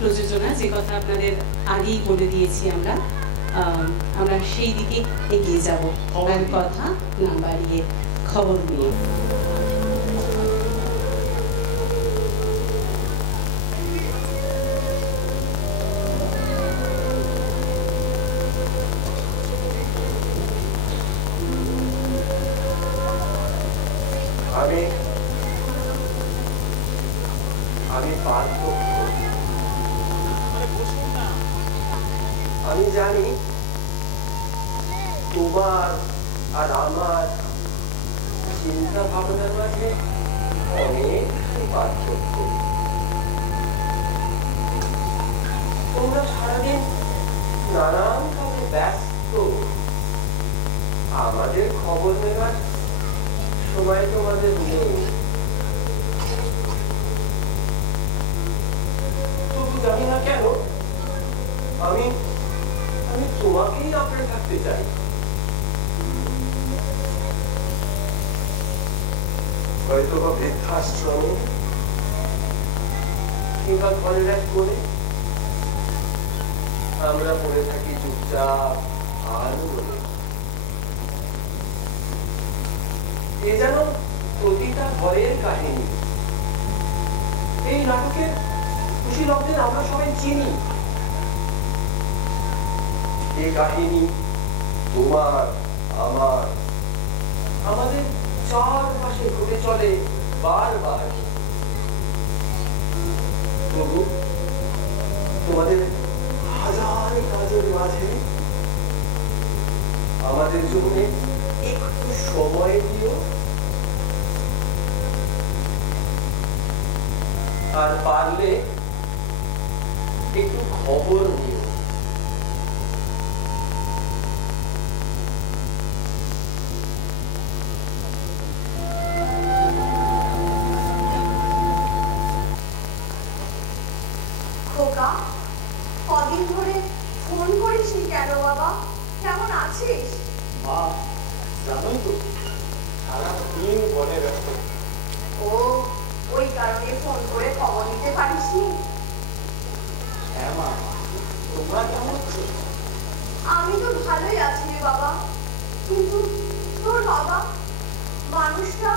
প্রযোজনা, যে কথা আপনাদের আগেই বলে দিয়েছি আমরা সেই দিকে এগিয়ে যাব। কথা না বাড়িয়ে খবর নিয়ে। আমি জানি তোমার আর আমার চিন্তা ভাবনার মাঝে অনেক পার্থক্য। তোমরা সারাদিন নানান কাজে ব্যস্ত, আমাদের খবর নেবার সময় তোমাদের নেই। তবু জানি না কেন আমি তোমাকেই আঁকড়ে থাকতে চাই। হয়তো বা বৃদ্ধাশ্রমে কিংবা ঘরের এক কোণে আমরা পড়ে থাকি চুপচাপ আলো। এ যেন প্রতিটা ঘরের কাহিনী। এই নাটকের খুশি লগ্নে আমরা সবাই চিনি। এই কাহিনী তোমার আমার আমাদের চারপাশে ঘুরে চলে বারবার। তবু তোমাদের হাজার কাজের মাঝে আমাদের জন্য একটু সময় দিও, আর পারলে একটু খবর নিও। কদিন ধরে ফোন করিসনি কেন বাবা? কেমন আছিস? মা জানোই তো সারাদিন বলে ব্যস্ত। ও, ওই কারণে ফোন করে খবর নিতে পারিসনি? হ্যাঁ মা, তোমরা কেমন আছো? আমি তো ভালোই আছি রে বাবা, কিন্তু তোর বাবা মানুষটা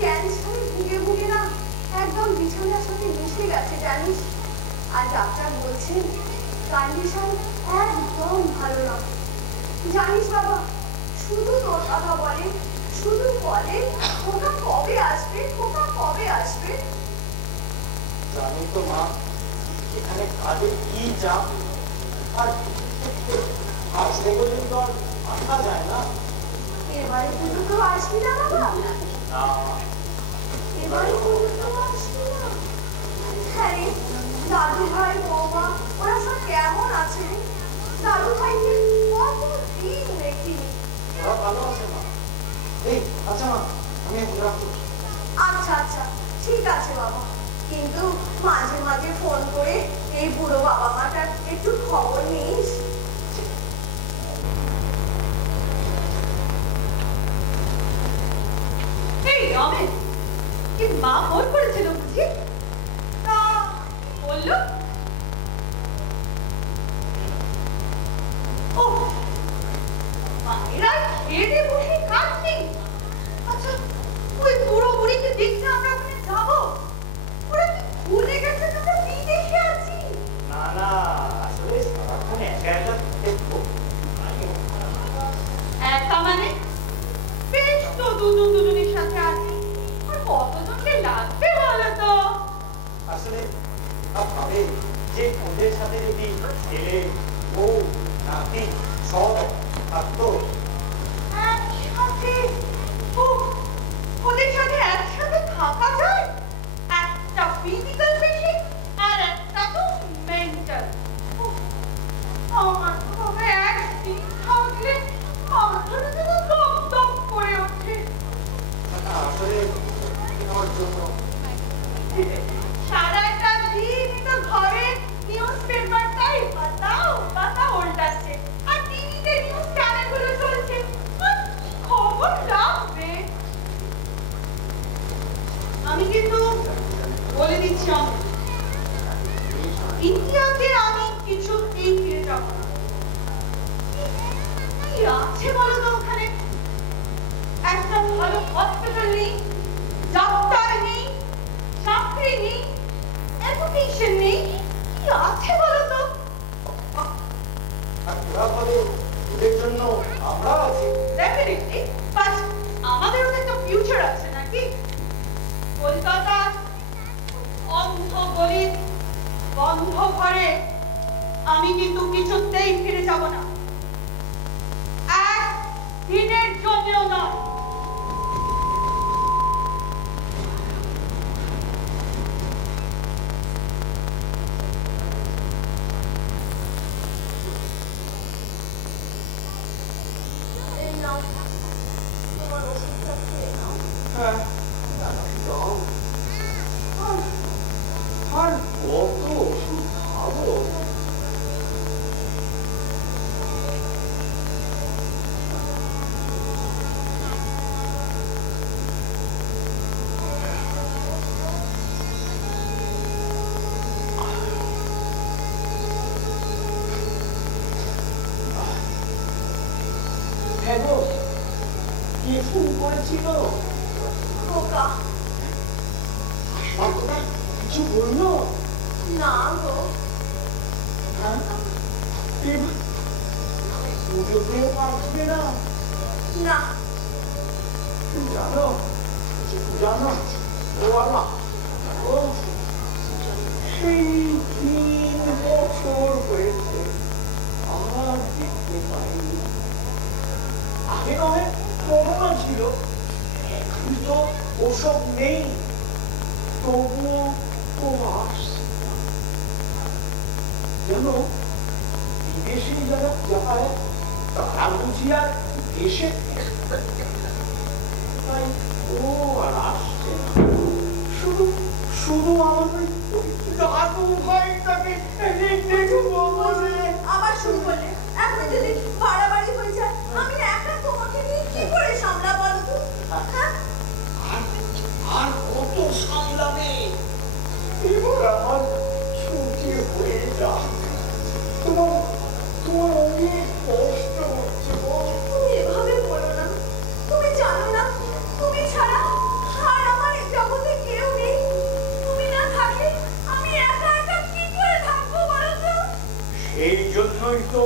ক্যান্সারে ভুগে ভুগে না একদম বিছানার সাথে মিশে গেছে জানিস। আর ডাক্তার বলছেন কন্ডিশন একদম ভালো না। জানিস বাবা, শুধু তোর কথা বলে, শুধু বলে খোকা কবে আসবে, খোকা কবে আসবে। জানি তো মা, এখানে কাজের কি চাপ, আর আসবে বলে তো আর আসা যায় না। এবারে পুজো তো আসবি না বাবা? না, এবারে পুজো তো আসবি না। হ্যাঁ রে, দাদু ভাই বৌমা ওরা সব কেমন আছে? দাদু ভাইকে কতদিন দেখিনি। ওরা ভালো আছে মা। এই আচ্ছা মা, আমি এখন রাখি। আচ্ছা আচ্ছা ঠিক আছে বাবা, কিন্তু মাঝে মাঝে ফোন করে এই বুড়ো বাবা মাটার একটু খবর নিস। এই রমেশ, কি মা ফোন করেছিল বুঝি? তা বললো? ও মায়েরা খেয়ে বসে কাজ নেই। আচ্ছা, ওই বুড়ো বুড়িকে দেখতে আমরা ওখানে যাবো? ওরা কি ভুলে গেছে আমরা বিদেশে আছি? না না, আসলে সারাক্ষণ একা একা দেখবো। একা মানে? বেশ তো দুজনের সাথে আছি। আর কতজনকে লাগবে বলো তো? আসলে ভাবে যে ওদের সাথে যদি ছেলে বউ নাতি সব থাকতো একসাথে, ওদের সাথে একসাথে থাকা যায়? একটা ফিজিক্যাল পেশেন্ট আর একটা তো মেন্টাল। আমার তো ভাবে একদিন থাকলে মাথাটা যেন দপ দপ করে ওঠে। আসলে আমার জন্য সারাটা দিন তো ঘরে নিউজ পেপারটাই পাতা উল্টাচ্ছে, আর টিভিতে নিউজ চ্যানেলগুলো চলছে। খবর রাখবে? আমি কিন্তু বলে দিচ্ছি ইন্ডিয়াকে আমি কিছুতেই ফিরে যাব না। কি আছে বলো তো ওখানে? একটা ভালো হসপিটাল নেই, ডাক্তার নেই, চাকরি নেই, এডুকেশন নেই। কি আছে বলো তো? এর জন্য আমরা আছি। ডেফিনেটলি, বাট আমাদেরও তো একটা ফিউচার আছে নাকি? কলকাতা অন্ধ গলিত বন্ধ ঘরে আমি কিন্তু কিছুতেই ফিরে যাব না, এক দিনের জন্যও নয়। আর কত ওষুধ খাবো? কে ফোন করেছিল? খোকা। কিছু বললো না গো। পুজোতেও আসবে না? না। জানো জানো ও বাবা, ও সেই 3 বছর হয়েছে আর দেখতে পাইনি। আগে নয় করোনা ছিল, এখন তো ওসব নেই, তবুও তো আসছে। জানো বিদেশে যারা যায় তারা বুঝি আর দেশে তাই ও আর আসছে না। শুধু শুধু আমাদের দাদু ভাইটাকে দেখবো বলে। আবার শুরু করলে। এখন যদি বাড়াবাড়ি হয়ে যায় আমি একা তোমাকে নিয়ে কি করে সামলা বলো তো? আর কত সামলাবে? এবার আমার ছুটি হয়ে যাক। তোমার অনেক কষ্ট হচ্ছে। তুমি এভাবে বলো না। তুমি জানো না তুমি ছাড়া আর আমার এই জগতে কেউ নেই। তুমি না থাকলে আমি একা একা কি করে থাকবো বলো তো? সেই জন্যই তো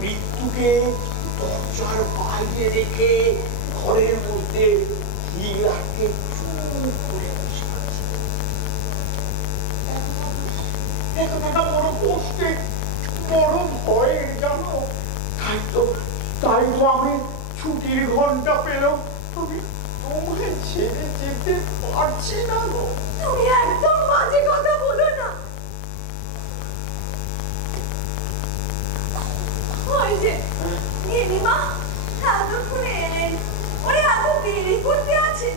মৃত্যুকে দরজার বাইরে রেখে ঘরের মধ্যে হিয়াকে চুপ করে বসে আছে। এতটা বড় কষ্টে বড় ভয়ের জানো। তাই তো আমি ছুটির ঘন্টা পেলেও আমি তোমায় ছেড়ে যেতে পারছি না গো। তুমি একদম বাজে কথা বলো না। ওই যে নীলিমা এতক্ষণে এলেন, ওরে এত দেরি করতে আছে।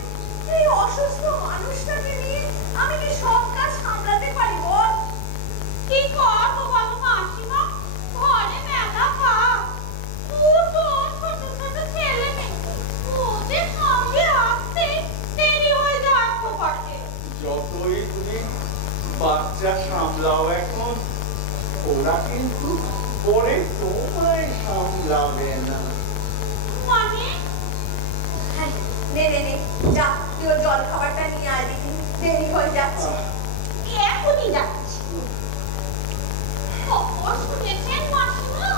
এই অসুস্থ মানুষটাকে নিয়ে আমি কি সব কাজ সামলাতে পারি বল? কি করবো বলো মাসিমা? ঘরে মেলা খাক, দুটো ছোট ছোট ছেলে মেয়ে, ওদের সঙ্গে আসতে দেরি হয়ে যায় তো বটে। যতই তুমি বাচ্চা সামলাও এখন, ওরা কিন্তু পরে তোমায় সামলাবে না। মানে হ্যাঁ, নে নে নে যা, তুই ওর জল খাবারটা নিয়ে আয় দেখি, দেরি হয়ে যাচ্ছে। এখনই যাচ্ছি। খবর শুনেছেন মাসিমা?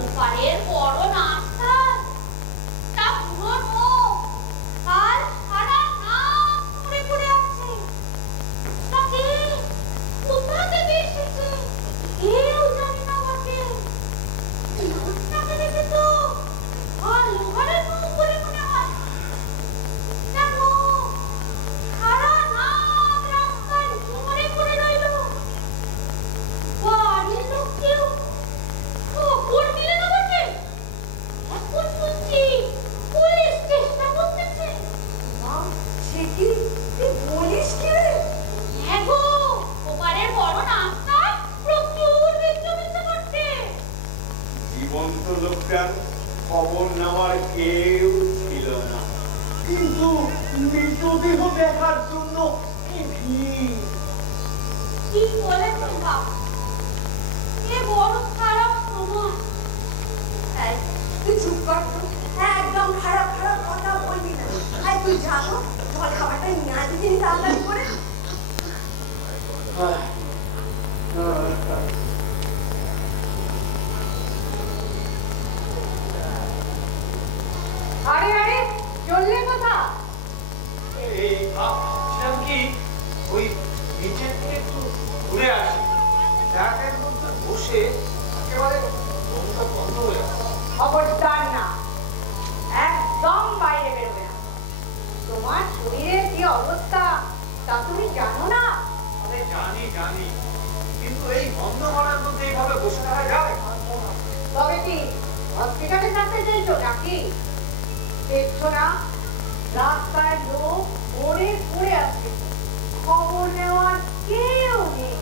ওপারের বড় নাস্তা তা পুরনো, কাল সারা রাত পড়ে পড়ে আছে। তাকে কোথা থেকে এসেছে কেউ জানি না বটে। লোকটাকে দেখে তো ভালো ঘরের মুখ বলে মনে হয়। কেন সারা রাত রাস্তায় ঘুরে পড়ে রইল? বাড়ির লোক কেউ খবর দিলে না বটে। এখন শুনছি পুলিশ চেষ্টা করতেছে। মা, সে কি তুই বলিস কি রে? হ্যাঁ গো, ওপারের বড় নাস্তা প্রচুর বিচ্ছু করছে। জীবন্ত লোকটার খবর নেওয়ার কেউ ছিল না, কিন্তু মৃতদেহ দেখার জন্য কি ভিড়। কি বলেছো বাবা? এ বড় খারাপ সময়। এই, তুই চুপ কর তো। একদম খারাপ খারাপ কথা বলবি না। আর তুই জানো জল খাবারটা নিয়ে আসবি তিনি তাড়াতাড়ি করে। আরে আরে চললে কোথা? এই ভাবছিলাম কি ওই নিচের থেকে একটু ঘুরে আসি, ফ্ল্যাটের মধ্যে বসে একেবারে দমটা বন্ধ হয়ে গেছে। খবরদার না, একদম বাইরে বেরোবে না। তোমার শরীরের কি অবস্থা তা তুমি জানো না? আরে জানি জানি, কিন্তু এই বন্ধ করার মধ্যে এইভাবে বসে থাকা যায়? তবে কি হসপিটালে থাকতে চাইছো নাকি? দেখছো না রাস্তায় লোক মরে পড়ে আসছে, খবর নেওয়ার কেউ নেই।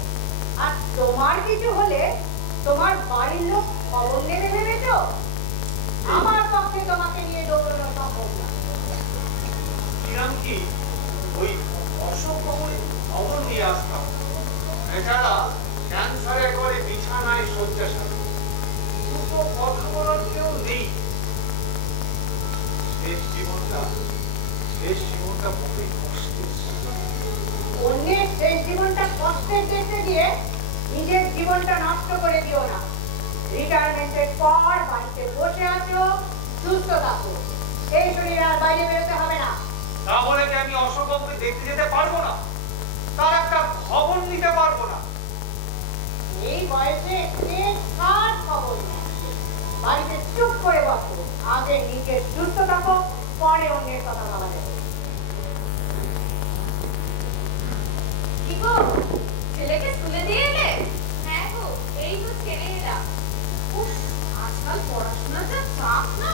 আর তোমার কিছু হলে তোমার বাড়ির লোক খবর নেবে ভেবেছো? আমার পক্ষে তোমাকে নিয়ে দৌড়ানো সম্ভব না। কিরাম কি ওই অসুখ খবর নিয়ে আসতাম, এছাড়া ক্যান্সার একেবারে বিছানায় শয্যাশায়ী, দুটো কথা বলার কেউ নেই। শেষ জীবনটা খুবই কষ্টের। অন্যের শেষ জীবনটা কষ্টের দেখতে গিয়ে নিজের জীবনটা নষ্ট করে দিও না। রিটায়ারমেন্টের পর বাড়িতে বসে আছো, সুস্থ থাকো। এই শরীরে আর বাইরে বেরোতে হবে না। তাহলে কি আমি অশোকবাবুকে দেখতে যেতে পারবো না? তার একটা খবর নিতে পারবো না? এই বয়সে কার খবর নেই? বাড়িতে চুপ করে বসো, আগে নিজে সুস্থ থাকো, পরে অন্যের কথা ভাবা যাবে। কি গো, ছেলেকে স্কুলে দিয়ে এলে? হ্যাঁ গো, এই তো ছেড়ে এলাম। উফ, আজকাল পড়াশোনার যা চাপ না,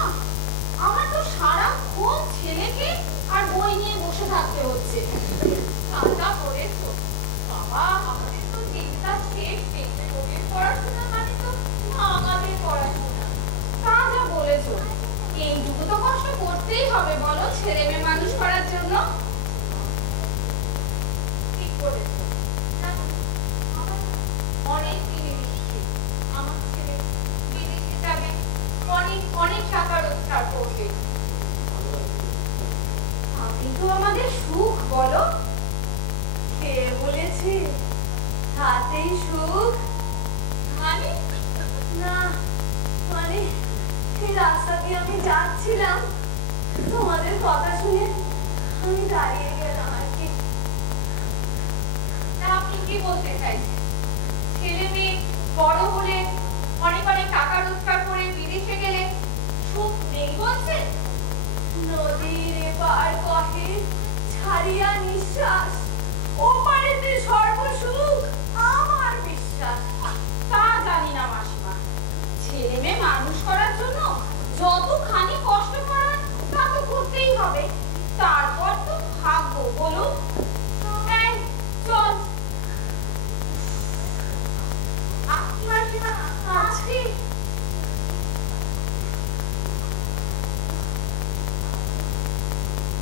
আমার তো সারাক্ষণ ছেলেকে আর বই নিয়ে বসে থাকতে হচ্ছে। ঠান্ডা পড়েছো বাবা, আমাদের তো চিন্তা শেষ নেই। ওদের পড়াশোনা মানে তো আমাদের পড়াশোনা। তা যা বলেছো, এইটুকু তো কষ্ট করতেই হবে বলো ছেলে মেয়ে মানুষ করার জন্য। ঠিক বলেছো। জানো, আমার অনেক দিনে দিচ্ছে আমার ছেলে বিদেশে যাবে, অনেক অনেক টাকা রোজগার করবে। আমি তো আমাদের সুখ বলো। কে বলেছে হাতেই সুখ? মানে না, মানে এই রাস্তা দিয়ে আমি যাচ্ছিলাম, তোমাদের কথা শুনে আমি দাঁড়িয়ে গেলাম আর কি। তা আপনি কি বলতে চাইছেন? ছেলে মেয়ে বড় হলে অনেক অনেক টাকা রোজগার করে বিদেশে গেলে সুখ নেই বলছেন? নদীর এপার কহে ছাড়িয়া নিঃশ্বাস, ওপারেতে সর্বসুখ আমার বিশ্বাস। তা জানি না মাসিমা, ছেলে মেয়ে মানুষ করার জন্য যতখানি কষ্ট করার তা তো করতেই হবে। তারপর তো ভাগ্য বলুন। এই চল। মাসিমা আজকে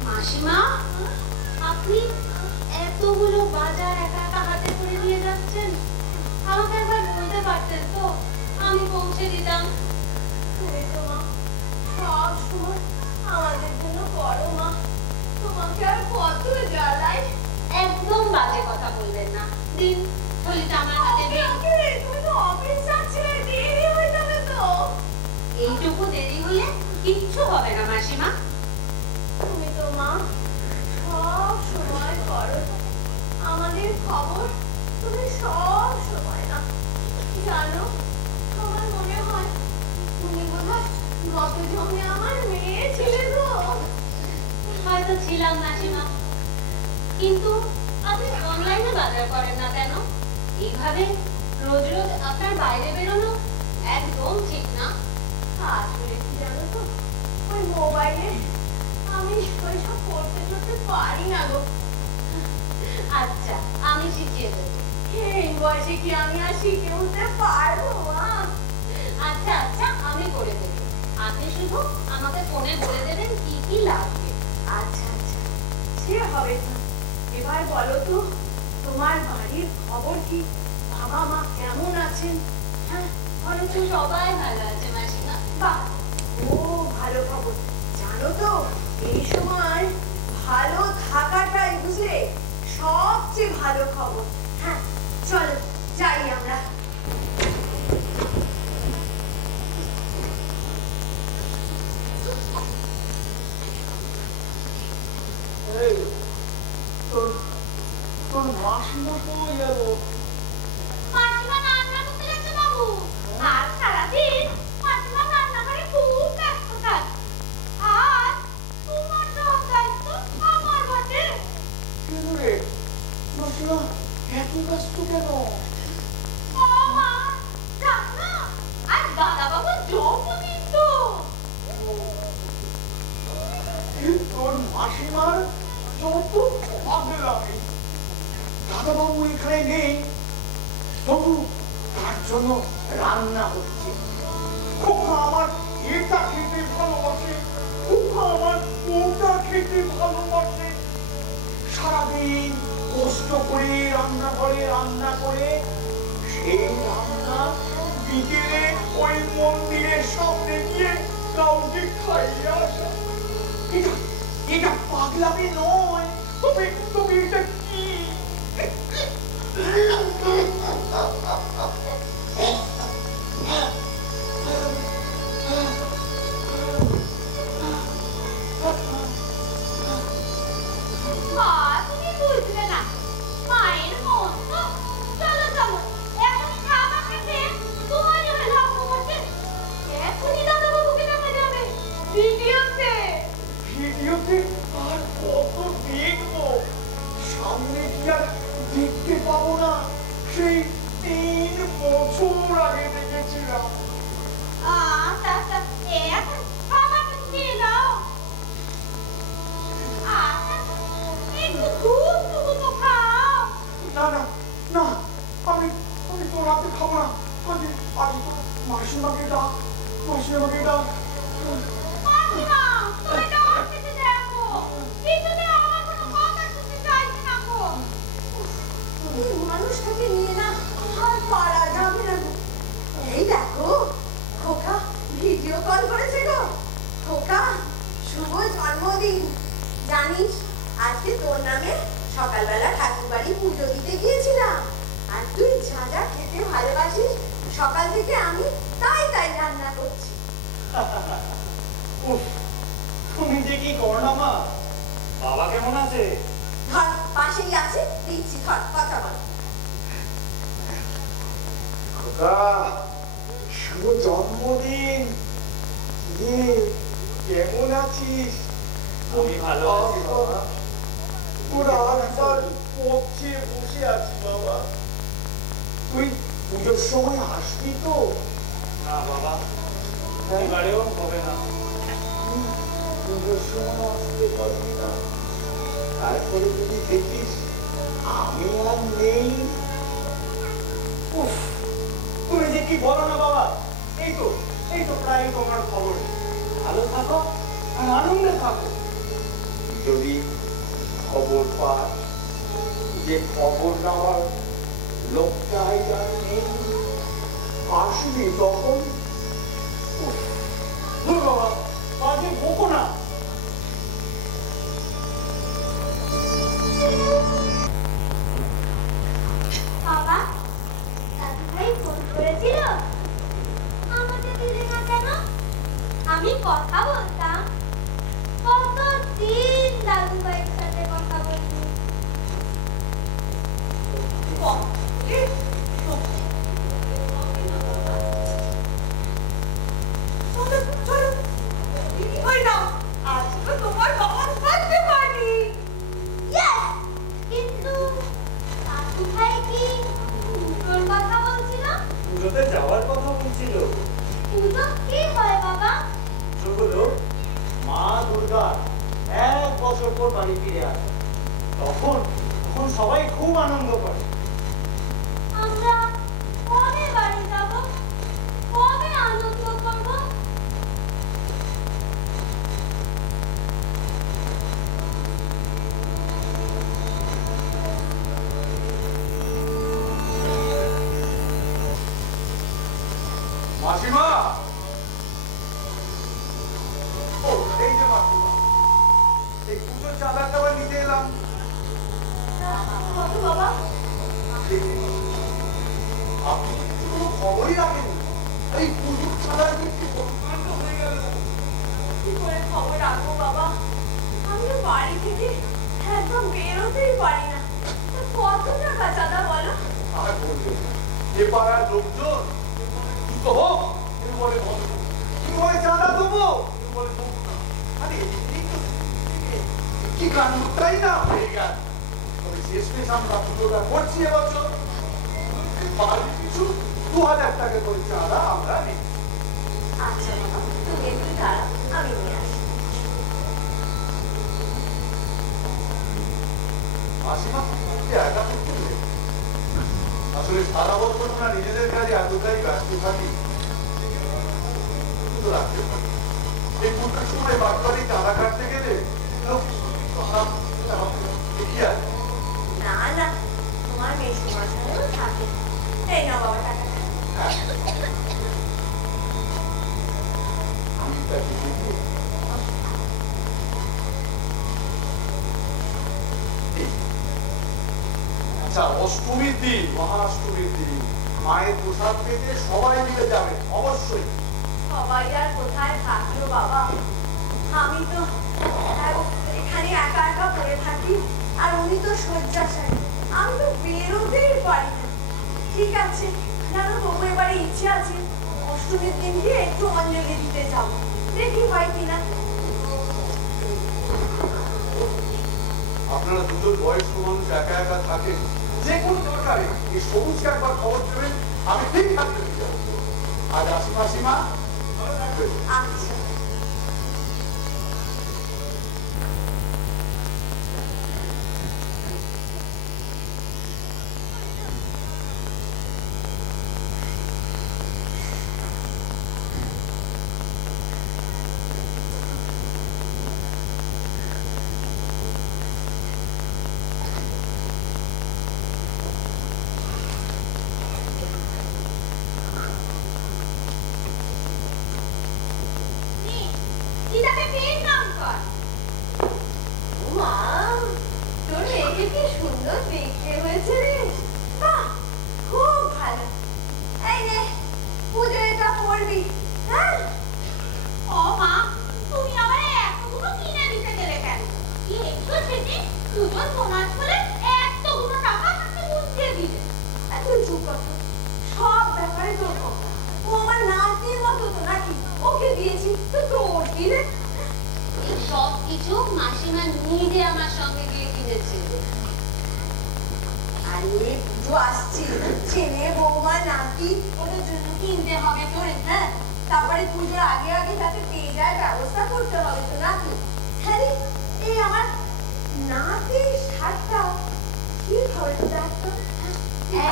মাসিমা, আপনি এতগুলো বাজার একা একা হাতে করে নিয়ে যাচ্ছেন? আমাকে একবার বলতে পারতেন তো, আমি পৌঁছে দিতাম। তুমি তো মা সব সময় আমাদের জন্য করো মা, তোমাকে আর কত জ্বালাই। একদম বাজে কথা বলবেন না। দিন থলিটা আমার হাতে দিন। তুমি তো অফিস যাচ্ছিলে, দেরি হয়ে যাবে তো। এইটুকু দেরি হলে কিচ্ছু হবে না মাসিমা। তুমি তো মা সব সময় করো আমাদের খবর, তুমি সব সময় না জানো। আমার মনে হয় তুমি বোধহয় গত জন্মে আমার মেয়ে ছিলে গো। হয়তো ছিলাম মাসিমা, কিন্তু আপনি অনলাইনে বাজার করেন না কেন? এইভাবে রোজ রোজ আপনার বাইরে বেরোনো একদম ঠিক না। আসলে কি জানো তো, ওই মোবাইলে আমি ওইসব করতে পারি না গো। আচ্ছা, আমি শিখিয়ে দেবো। এই বয়সে কি আমি আর শিখে উঠতে পারবো মা? আচ্ছা আচ্ছা, আমি করে দেবো। আপনি শুধু আমাকে ফোনে বলে দেবেন কি কি লাগবে। আচ্ছা আচ্ছা, সে হবে না। এবার বলো তো তোমার বাড়ির খবর কি? বাবা মা কেমন আছেন? হ্যাঁ, ঘরে তো সবাই ভালো আছে মাসিমা। বাহ, ও ভালো খবর। জানো তো এই সময় ভালো থাকাটাই বুঝলে সবচেয়ে ভালো খবর। হ্যাঁ চলো যাই আমরা। তোর মাসিমা কই গেল? মাসিমা রান্না করতে গেছে বাবু। আর সারাদিন মাসিমা রান্না করে খুব ব্যস্ত থাকে। আর তোমার সব দায়িত্ব আমার কাছে। কেন রে মাসিমা এত ব্যস্ত কেন? ও মা, জানো না আজ দাদা বাবুর জন্মদিন তো। তোর মাসিমার যত পাগলামি, দাদাবাবু এখানে নেই তবু তার জন্য রান্না হচ্ছে। খোকা আমার এটা খেতে ভালোবাসে, খোকা আমার ওটা খেতে ভালোবাসে। সারাদিন কষ্ট করে রান্না করে সেই রান্না বিকেলে ওই মন্দিরের সামনে গিয়ে কাউকে খাইয়ে আসা। এটা পাগলামি নয়। তবে এটা কি? তুমি বুঝলে না, মায়ের মন তো। চলো চলো, এখন খাবার খেতে তোমার জন্য লক্ষ্য করছে। এখনই দাদা বাবুকে দেখা যাবে ভিডিওতে। আর কত দেখবো? সামনে কি আর দেখতে পাবো না? সেই 3 বছর আগে দেখেছিলাম। আচ্ছা, এখন খাবারটা খেয়ে নাও। আচ্ছা, একটু দুধ তো খাও। না আমি তোর হাতে খাবো না। আমি তো মাসিমাকে ডাক। মাসিমা, তুমি ডাক খেতে দেখো। কিছুতে আমার কোনো কথা শুনতে চাইছে না গো। এই মানুষটাকে নিয়ে না আর পারা যাবে না। এই দেখো খোকা ভিডিও কল করেছে গো। খোকা শুভ জন্মদিন। জানিস আজকে তোর নামে সকালবেলা ঠাকুর বাড়ি পুজো দিতে গিয়েছিলাম। আর তুই যা যা খেতে ভালোবাসিস সকাল থেকে আমি তাই রান্না করছি। তুমি যে কি করো না মা। বাবা কেমন আছে? ধর পাশেই আছে, দিচ্ছি ধর কথা বল। খোকা শুভ জন্মদিন। কেমন আছিস? আমি ভালো আছি বাবা। তোরা আজকাল পথে বসে আছি বাবা। তুই পুজোর সময় আসবি তো? না বাবা, এবারেও হবে না। পুজোর সময় আসতে পারবি না। তারপরে যদি দেখিস আমি আর নেই। তুমি যে কি বলো না বাবা। এই তো প্রায় তোমার খবর। ভালো থাকো আর আনন্দে থাকো। যদি খবর পাস যে খবর নেওয়ার লোকটাই আর নেই, আসবি তখন। বাবা, বাজে বকো না। বাবা, দাদু ভাই ফোন করেছিল? আমাকে দিলে না কেন? আমি কথা বলতাম। কতদিন দাদু ভাইয়ের সাথে কথা বলছি। কিন্তু দাদু ভাই কি পুজোর কথা বলছিল? পুজোতে যাওয়ার কথা বলছিল। পুজো কি হয় বাবা? পুজোগুলো মা দুর্গা 1 বছর পর বাড়ি ফিরে আসে। তখন সবাই খুব আনন্দ করে। আমরা কবে বাড়ি যাব? কবে আনন্দ করব? মাসিমা, ও এই যে মাসিমা, এই পুজোর চাঁদাটা আবার নিতে এলাম। বাবা, আপনি কোনো খবরই রাখেননি? এই পুজোর চাঁদার কি কাণ্ড হয়ে গেল? কি করে খবর রাখবো বাবা? আমি তো বাড়ি থেকে একদম বেরোতেই পারি না। কত টাকা চাঁদা বলো? আর বলবেন এ পাড়ার লোকজন তো হোক, কেউ বলে বন্ধ, কেউ বলে চাঁদা দেবো, কেউ বলে দেবো না। আরে এই তো কি কাণ্ডটাই না হয়ে গেল। তবে শেষমেশ আমরা পুজোটা করছি এবছর। বাড়ি পিছু 2000 টাকা করে চাঁদা আমরা নিই। আচ্ছা বাবা, তুমি একটু দাঁড়াও, আমি নিয়ে আসি। মাসিমা একা করতে আসলে সারা বছর আমরা নিজেদের কাজে এতটাই ব্যস্ত থাকি, রাখতে পারি। এই পুজোর সময় বাড়ি চাঁদা কাটতে গেলে কি আছে? না না, তোমার বেশি মশাইও থাকে। এই নাও বাবা টাকা। আচ্ছা, অষ্টমীর দিন, মহাষ্টমীর দিন মায়ের প্রসাদ পেতে সবাই মিলে যাবে অবশ্যই। সবাই আর কোথায় থাকলো বাবা? আমি তো এখানে একা একা পড়ে থাকি, আর উনি তো শয্যাশায়ী। আমি তো বেরোতেই পারি না। ঠিক আছে, জানো তবু এবারে ইচ্ছে আছে অষ্টমীর দিন গিয়ে একটু অঞ্জলি দিতে যাবো, দেখি হয় কিনা। আপনারা দুজন বয়স্ক মানুষ একা একা থাকেন, যে কোন দরকারে এই সবুজকে একবার খবর দেবেন, আমি ঠিক থাকতে দিতে যাবো। আজ আসি মাসিমা। আচ্ছা। সব ব্যাপারে তোর কথা। ও আমার নাতির মতো তো নাকি? ওকে দিয়েছি তো তোর দিলে। এই সব কিছু মাসিমা নিজে আমার সঙ্গে গিয়ে কিনেছে। আরে পুজো আসছে, ছেলে বৌমা নাতি ওদের জন্য কিনতে হবে তোর। হ্যাঁ, তারপরে পুজোর আগে আগে যাতে পেয়ে যায় ব্যবস্থা করতে হবে তো নাকি? হ্যাঁ, এই আমার নাতির শার্টটা কি হয়েছে দেখতো?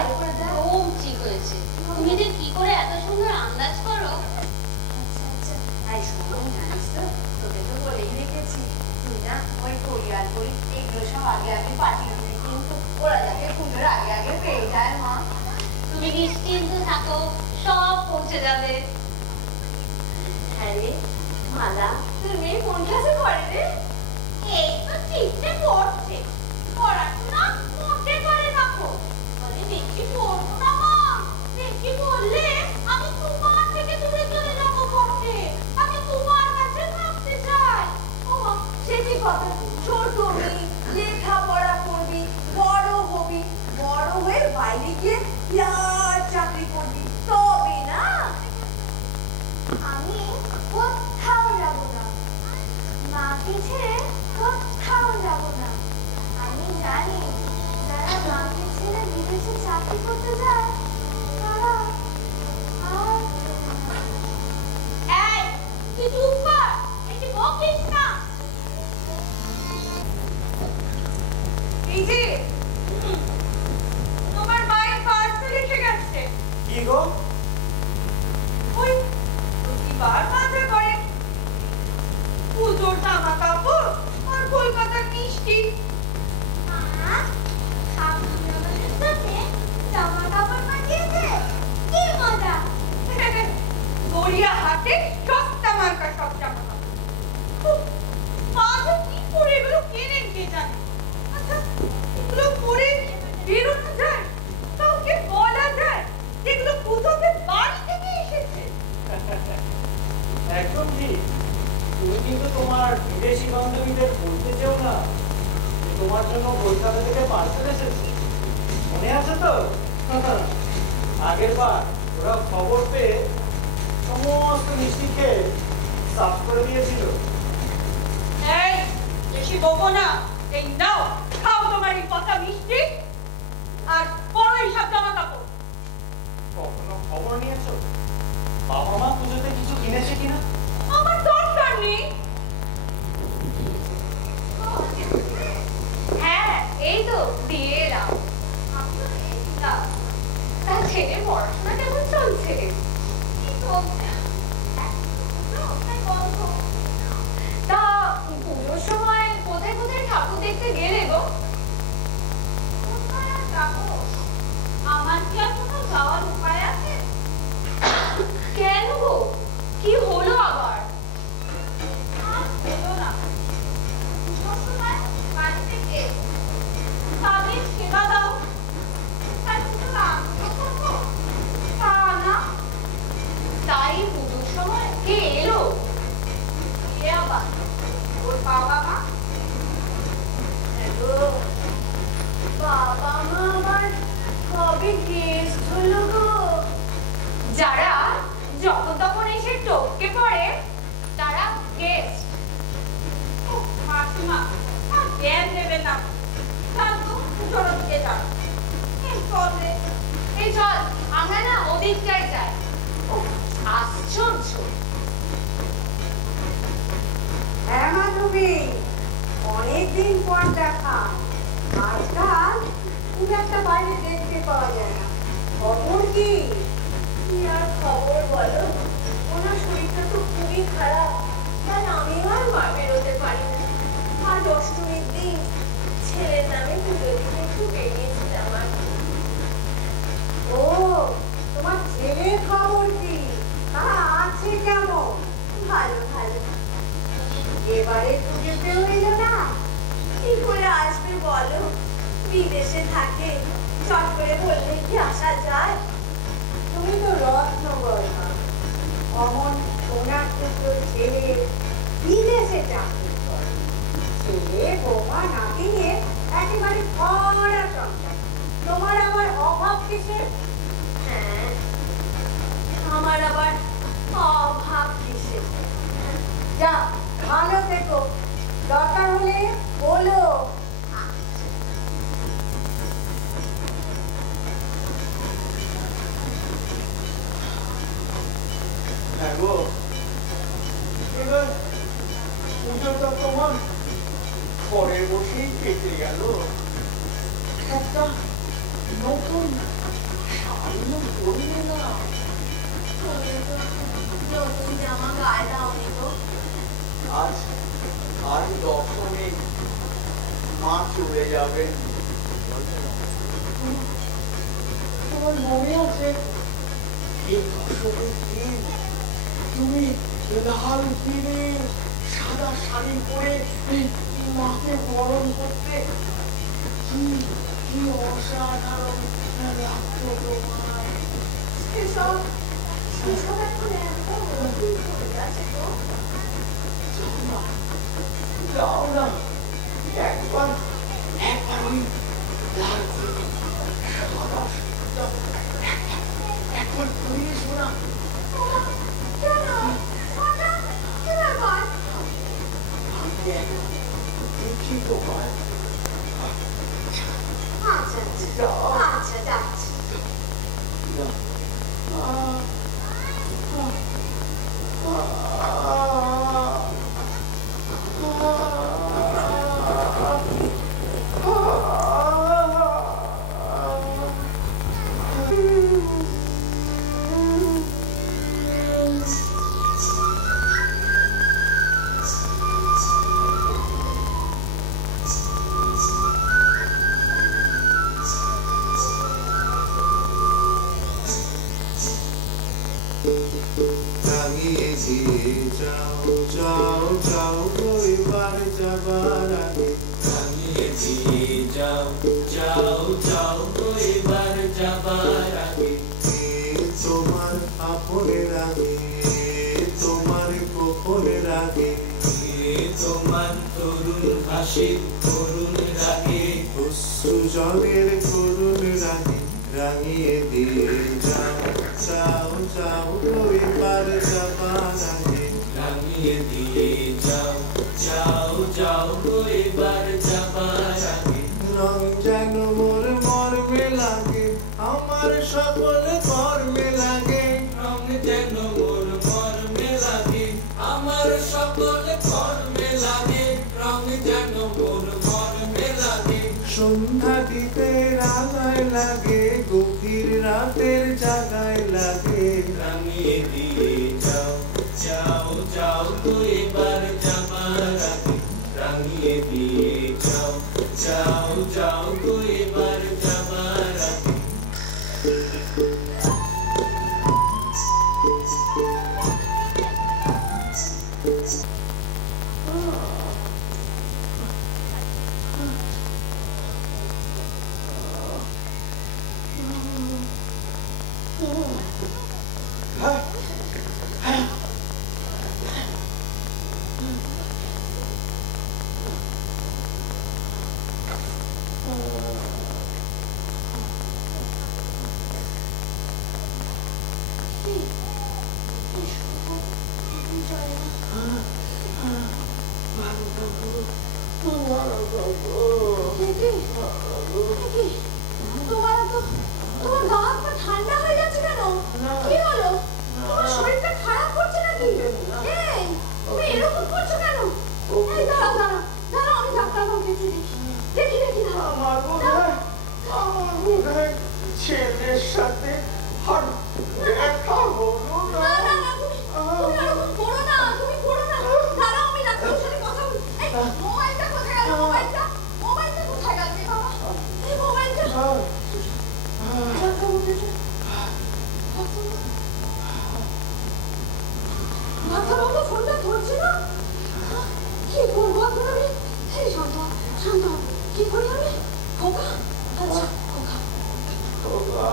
একদম ঠিক হয়েছে। তুমি যে কি করে এত সুন্দর আন্দাজ করো। আচ্ছা, তাই শোনো, জানিস তো তোকে তো বলেই রেখেছি তুই না ওই কোরিয়ার বই এগুলো সব আগে আগে পাঠিয়ে দিবি, কিন্তু ওরা যাতে পুজোর আগে আগে পেয়ে যায়। মা তুমি নিশ্চিন্ত থাকো, সব পৌঁছে যাবে। হ্যাঁ রে মালা, তোর মেয়ে কোন ক্লাসে পড়ে রে? এই তো চিঠতে পড়ছে, পড়াশোনা মোটে করে রাখো। বলে বেশি পড়বো না মা, বেশি বললে আমি তোমার থেকে দূরে চলে যাবো পড়তে। আমি তোমার কাছে থাকতে চাই। ও মা, সে কি কথা? ছোট মেয়ে, লেখাপড়া করবি, বড় হবি, বড় হয়ে বাইরে গিয়ে বিরাট চাকরি করবি, তবে না। আমি কোথাও যাব না, মাকে ছেড়ে কোথাও যাব না। আমি জানি যারা মাকে ছেড়ে বিদেশে চাকরি করতে যায় তারা আর এই তুই চুপ কর, একটু বকিস না। এই যে তোমার মায়ের পার্সেল এসে গেছে। কি গো? ওই প্রতিবার বাজার করে পুজোর জামা কাপড় আর কলকাতার মিষ্টি। জামা কাপড় পাঠিয়েছে, কি মজা। তোমার জন্য কলকাতা থেকে পার্সেল এসেছে, মনে আছে তো? আগের বার ওরা খবর পেয়ে সমস্ত মিষ্টি খেয়ে সাফ করে দিয়েছিল। এই বেশি বকো না, এই নাও খাও তোমার এই পচা মিষ্টি আর পরো এইসব জামা কাপড়। কখনো খবর নিয়েছো বাবা মা পুজোতে কিছু কিনেছে কিনা? আমার দরকার নেই। হ্যাঁ এই তো দিয়ে এলাম। আমিও এলাম। তা ছেলে পড়াশোনা কেমন চলছে? তা পুজোর সময় কোথায় কোথায় ঠাকুর দেখতে গেলে গো? কোথায় আর যাবো? আমার কি আর কোথাও যাওয়ার উপায় আছে? কেন গো, কি হলো আবার? আর হলো না। পুজোর সময় বাড়িতে কে তাদের সেবা দাও, তাই পুজোর আনন্দ করবো তা না। তাই পুজোর সময় কে এলো? কে আবার? ওর বাবা মা। বাবা মা আবার কবে গেস্ট হলো গো? যারা যখন তখন এসে টপকে পড়ে তারা গেস্ট। মাসিমা আর জ্ঞান দেবে না। কিন্তু পুজোর দিকে যান। চলে এই চল আমরা না ওদিকটায় যাই। আশ্চর্য। হ্যাঁ মা, তুমি অনেকদিন পর দেখা। আজকাল খুব একটা বাইরে দেখতে পাওয়া যায় না। খবর কি? কি আর খবর বলো, ওনার শরীরটা তো খুবই খারাপ। তাই আমি আর মা বেরোতে পারি না। আজ অষ্টমীর দিন ছেলের নামে পুজো দিতে একটু বেরিয়েছিলাম আর কি। ও, তোমার ছেলের খবর কি? তা আছে কেমন? ভালো ভালো। এবারে পুজোতে হইল না? কি করে আসবে বলো? বিদেশে থাকে, চট করে বললে কি আসা যায়? তুমি তো রত্ন গয়না। অমন সোনার টুকরো ছেলে বিদেশে চাকরি করে। ছেলে বৌমা নাতি নিয়ে একেবারে ভরা সংসার। তোমার আবার অভাব কিসের? হ্যাঁ, আমার আবার অভাব কিসের? যা, ভালো থেকো। দরকার হলে বলো। হ্যাঁ গো, এবার পুজোটা তোমার ঘরে বসেই কেটে গেল। একটা নতুন শাড়িও পরিয়ে না। নতুন জামা গায়ে দাওনি তো? আজ আর দশমী মা চলে যাবেন। তোমার মনে আছে এই দশমীর দিন তুমি লাল দিনে সাদা শাড়ি পরে মাকে বরণ করতে? কি কি অসাধারণ লাগতো তোমার। সেসব এখন একদম নতুন হয়ে গেছে তো। যাও না, একবার ওই লাল দিনে সাদা শাড়িটা একবার পরিয়ে শোনা। কেন? হঠাৎ কি ব্যাপার? আমি দেখি তোমার। আচ্ছা আচ্ছা যাচ্ছি। টাঙিয়ে দিয়ে যাও যাও যাও এবার যাবার আগে। টাঙিয়ে দিয়ে যাও যাও যাও এবার যাবার আগে। তোমার আপনের আগে, তোমার গোপনের আগে, তোমার তরুণ হাসির করুণ রাগে। অশ্রু জলের করুণ রাগে রাঙিয়ে দিয়ে যাও যাও যাও এবার যাবার আগে রাঙিয়ে দিয়ে যাও যাও যাও এবার যাবার আগে রং যেন মোর মর্মে লাগে আমার সকল কর্মে লাগে রং যেন মোর মর্মে লাগে আমার সকল কর্মে লাগে রং যেন মোর মর্মে লাগে সন্ধ্যা দ্বীপের আলায় লাগে গভীর রাতের জাগায় লাগে রাঙিয়ে দিয়ে যাও যাও যাও তো এবার যাবার আগে রাঙিয়ে দিয়ে যাও যাও যাও তো এবার যাবার আগে তোমার গা হাত পা ঠান্ডা হয়ে যাচ্ছে কেন? কি হলো? তোমার শরীরটা খারাপ করছে নাকি? এই, তুমি এরকম করছো কেন? এই দাঁড়াও দাঁড়াও দাঁড়াও, আমি ডাক্তারবাবুকে একটু দেখি দেখি দাঁড়াও। আমার বোধহয় ছেলের সাথে হাত দেখা হলো না। না না না, তুমি এরকম করো না, তুমি করো না। দাঁড়াও, আমি ডাক্তারের সাথে কথা বলি। এই মোবাইলটা কোথায় গেল? মোবাইলটা কোথায় গেল রে বাবা? এই মোবাইলটা ডাক্তারবাবু ফোনটা ধরছে না। কি করবো এখন আমি? এই শান্ত শান্ত, কি করি আমি? খোকা, আচ্ছা খোকা খোকা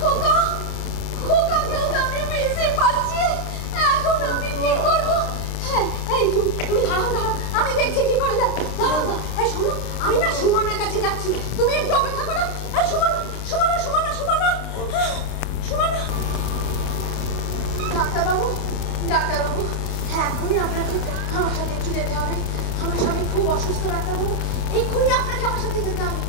খোকা খোকা, আমি বেশি পাচ্ছি। এখন আমি কি করবো? হ্যাঁ, এই তুমি দাঁড়াও দাঁড়াও, আমি দেখছি কি করে। দাঁড়াও দাঁড়াও, এই শোনো, আমি না সুমনের কাছে যাচ্ছি, তুমি একটু অপেক্ষা করো। এই সুমনা সুমনা সুমনা সুমনা সুমনা। ডাক্তারবাবু ডাক্তারবাবু, এখনই আপনাকে আমার সাথে একটু যেতে হবে। আমার স্বামী খুব অসুস্থ ডাক্তারবাবু, এক্ষুনি আপনাকে আমার সাথে যেতে হবে।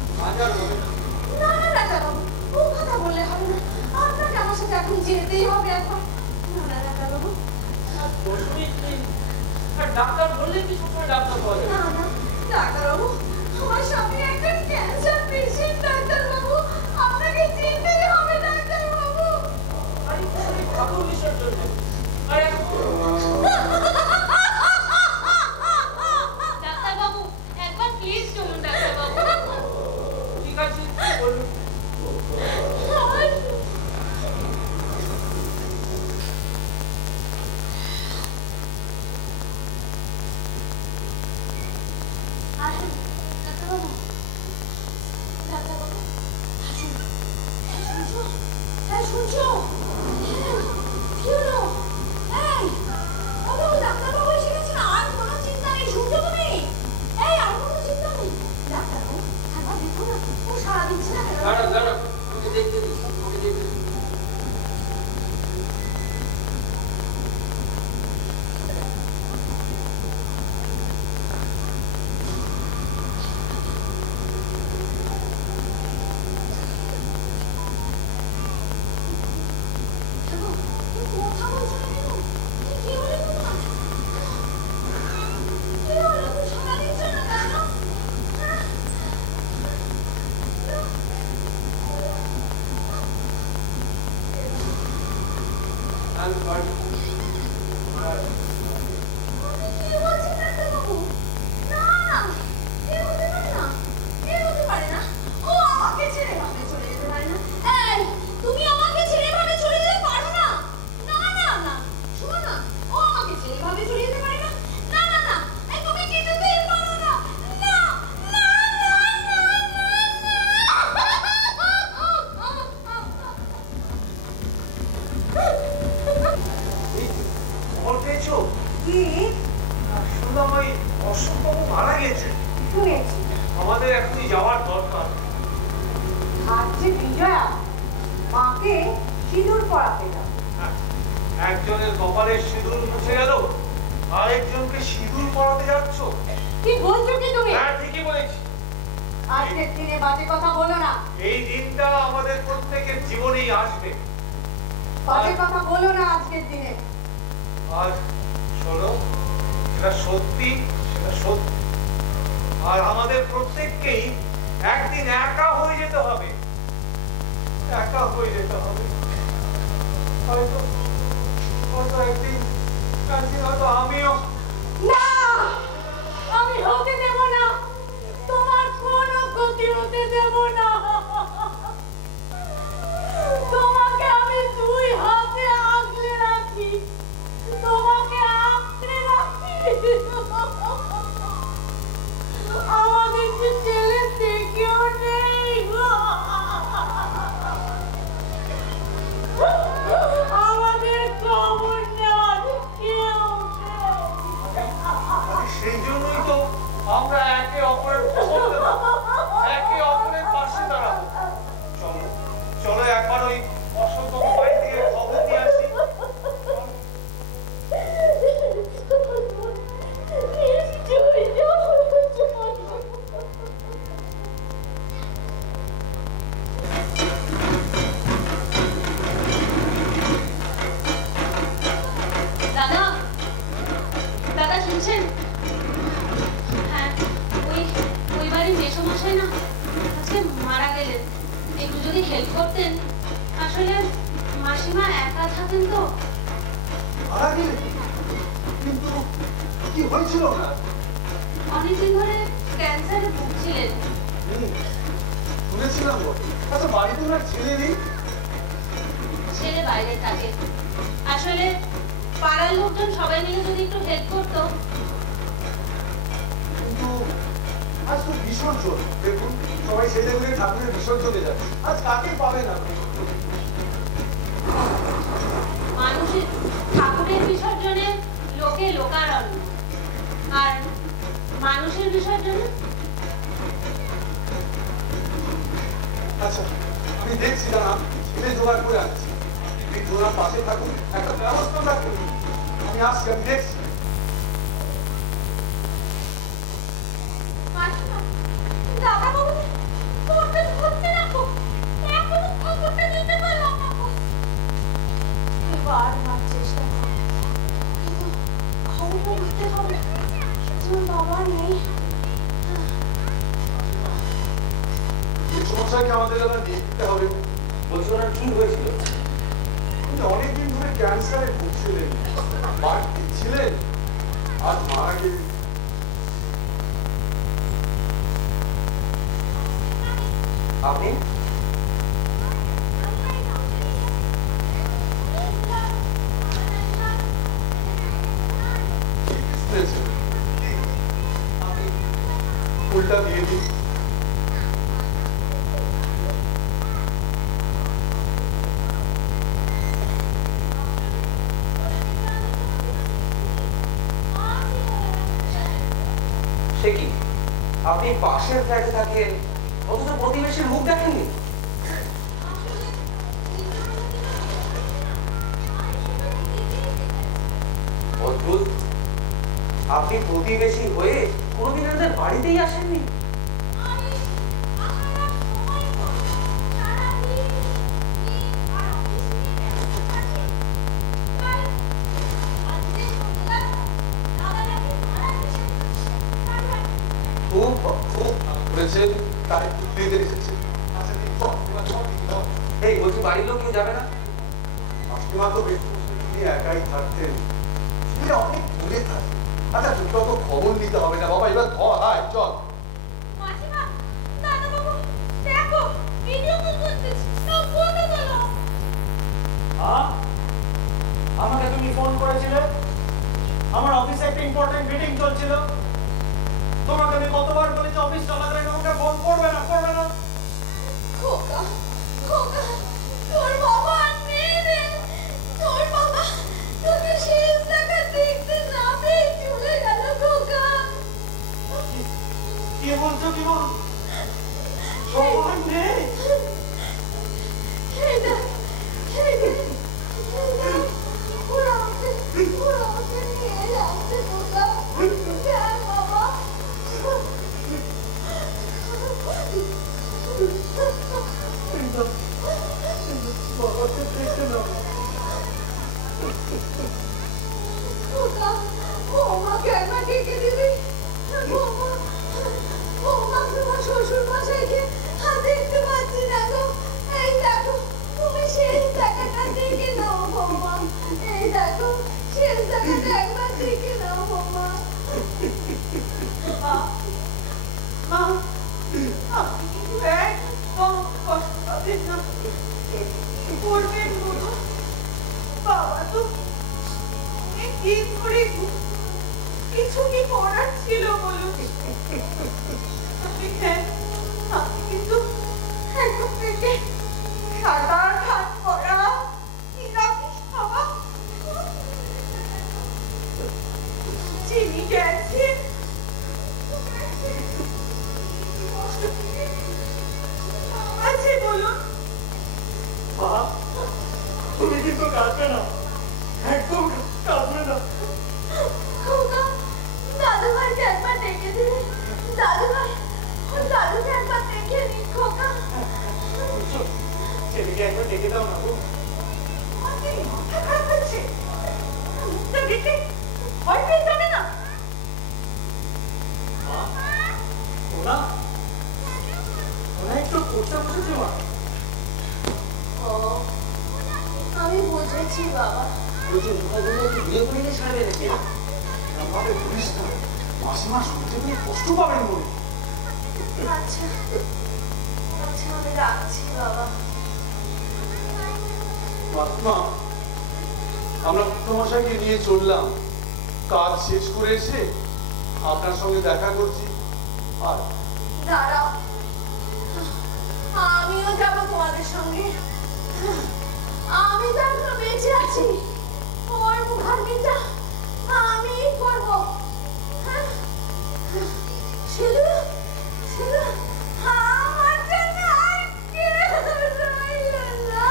না না ডাক্তারবাবু, ও কথা বললে হবে না, আপনাকে আমার সাথে এখন যেতেই হবে এখন। না না ডাক্তারবাবু, ডাক্তার বললে কি সবসময় ডাক্তার বলে? না না ডাক্তারবাবু, আমার স্বামী একটা ক্যান্সার পেশেন্ট ডাক্তারবাবু, আপনাকে যেতেই হবে ডাক্তারবাবু। আরে ঠাকুর বিসর্জন আরে ডাক্তারবাবু একবার প্লিজ চলুন ডাক্তারবাবু। ঠিক আছে বলুন। আসুন ডাক্তারবাবু, ডাক্তারবাবু আসুন। শুনছো? এই শুনছো? কি হলো? এই ডাক্তারবাবু এসে গেছেন, আর কোনো চিন্তা নেই। শুনছো তুমি? এই আর কোনো চিন্তা নেই। ডাক্তারবাবু একবার দেখো না, ও সারা দিচ্ছে না কেন? দাঁড়া দাঁড়া, ওকে দেখতে দিই, ওকে দেখতে দিই। দেখো, তুমি কথা বলছো না কেন? কি হলো তোমার? কি হলো? তুমি সারা দিচ্ছ না কেন? আমি বাড়ি কি বলছেন ডাক্তারবাবু? না না, এ হতে পারে না, এ হতে পারে না। ও আমাকে ছেড়ে এভাবে চলে যেতে পারে না। এই, তুমি আমাকে ছেড়ে এভাবে চলে যেতে পারো না। না না না, শোনো না, ও আমাকে ছেড়ে এভাবে চলে যেতে পারে না। না না না, এই তুমি কিছুতেই পারো না। না না না না খবর পেয়েছো? কি? শুনলাম ওই অশোকবাবু মারা গেছে। বিজয়া মাকে সিঁদুর পরাতে যাও। একজনের কপালে সিঁদুর মুছে গেল, আরেকজনকে সিঁদুর পরাতে যাচ্ছ? কি বলছো কি তুমি? হ্যাঁ, ঠিকই বলেছি। আজকের দিনে বাজে কথা বলো না। এই দিনটা আমাদের প্রত্যেকের জীবনেই আসবে। বাজে কথা বলো না আজকের দিনে। আর শোনো, সেটা সত্যি, সেটা সত্যি। আর আমাদের প্রত্যেককেই একদিন একা হয়ে যেতে হবে, একা হয়ে যেতে হবে। হয়তো হয়তো একদিন হয়তো আমিও। না, আমি হতে দেব না, তোমার কোনো ক্ষতি হতে দেব না। তোমাকে আমি দুই হাতে আগলে রাখি, তোমাকে আঁকড়ে রাখি। আমাদের যে ছেলে থেকেও নেই, আমাদের খবর নেওয়ার কেউ নেই। সেই জন্যই তো আমরা একে অপরের পাশে দাঁড়াবো। চলো চলো একবার ওই অসংখ্য বাড়ি থেকে খবর নিয়ে আসি। দাদা, দাদা শুনছেন? হ্যাঁ, ওই বাড়ির মেসোমশাই না আজকে মারা গেলেন। একটু যদি হেল্প করতেন। আসলে মাসিমা একা থাকেন তো। মারা গেলেন? কিন্তু কি হয়েছিল না? অনেকদিন ধরে ক্যান্সারে ভুগছিলেন। শুনেছিলাম। আচ্ছা, বাড়িতে ওনার ছেলে নেই? ছেলে বাইরে থাকে। আসলে পাড়ার লোকজন সবাই মিলে যদি একটু হেল্প করতো। কিন্তু আজ তো বিসর্জন, দেখুন সবাই ছেলেগুলো ঠাকুরের বিসর্জনে যাচ্ছে। আজ কাকে পাবে না? মানুষের ঠাকুরের বিসর্জনে লোকে লোকারণ্য, আর মানুষের বিসর্জনে। আচ্ছা, আমি দেখছি, দাঁড়া, ছেলে জোগাড় করে আনছি। ওনার পাশে থাকুন, একটা ব্যবস্থা থাকুন। আমি আসছি, আমি দেখছি। দাদা বাবু, তোমাকে ধরতে রাখো, এখনো খবরটা দিতে পারলাম না। বারবার চেষ্টা করি, কিন্তু খবরটা দিতে হবে। তোমার বাবা নেই। সমস্যাকে আমাদের আবার দেখতে হবে। বলছি, ওনার কি হয়েছিল? উনি অনেকদিন ধরে ক্যান্সারে ভুগছিলেন, বাড়িতে ছিলেন, আজ মারা গেলেন। আপনি? ফুলটা দিয়ে দিন। সে কি, আপনি পাশের ফ্ল্যাটে থাকেন, অথচ প্রতিবেশীর মুখ দেখেননি? অদ্ভুত, আপনি প্রতিবেশী হয়ে কোনোদিন আমাদের বাড়িতেই আসেননি। খুব খুব করেছেন, তাই দিতে এসেছে। এই বলছি, বাড়ির লোক কেউ যাবে না? মাসিমা তো তিনি একাই থাকতেন, তিনি অনেক দূরে থাকতেন। আচ্ছা, তুমি তো খবর নিতে হবে না বাবা, এবার ধর, চল। মাসিমা, দাদা বাবু, দেখো ভিডিও কল করতেছি, সব ফটো তোলো। আমাকে তুমি ফোন করেছিলে? আমার অফিসে একটা ইম্পর্টেন্ট মিটিং চলছিল। তোমাকে আমি কতবার বলেছি অফিস চলাকালীন আমাকে ফোন করবে না, করবে না। খোকা, খোকা, তোর বাবা আর নেই রে। তোর বাবা তোকে শেষ দেখা দেখতে না পেয়ে চলে গেল খোকা। কি বলছো, কি বল? সবার নেই? বাবাকে দেখে নাও। খোকা, বৌমাকে একবার ডেকে দিবি। বৌমা, বৌমা তোমার শ্বশুর মশাইকে দেখতে পাচ্ছি না গো। এই দেখো, তুমি শেষ দেখাটা দেখে নাও বৌমা। এই দেখো, শেষ দেখাটা একবার দেখে নাও বৌমা। মা, মা, আপনি কিন্তু একদম কষ্ট পাবেন না। কি করবেন বলুন? বাবা তো অনেকদিন ধরে কিছু কি করার ছিল বলুন? আপনি কিন্তু একদম পেটে সাদা ভাত করা নিরামিষ খাওয়া, চিনি গেছে, আছে বলুন? মা, তুমি কিন্তু কাঁদবে না, একদম কাঁদবে না। খোকা, দাদুভাইকে একবার ডেকে দিবি। দাদুকে একবার দেখে নি খোকা। ছেলেকে একবার ডেকে দাও না গো। আপনি মাথা খারাপ হচ্ছে? মুখটা দেখে ভয় পেয়ে যাবে না? মা, ওনা একটু পড়তে বসেছে মা। ও, আমি বুঝেছি বাবা। ওই যে মুখাগুলো একটু বিয়ে করে নিয়ে ছাড়বে নাকি? আমাদের পুলিশ না, মাসিমা শুনতে পেয়ে কষ্ট পাবেন বলে। আচ্ছা, আমি রাখছি বাবা। মাসিমা, আমরা মশাইকে নিয়ে চললাম, কাজ শেষ করে এসে আপনার সঙ্গে দেখা করছি। আর দাঁড়াও, আমিও যাবো তোমাদের সঙ্গে। আমি তো এখনো বেঁচে আছি, ওর মুখাগ্নিটা আমি করবো। শুধু আমার জন্য আর কেউ রইল না।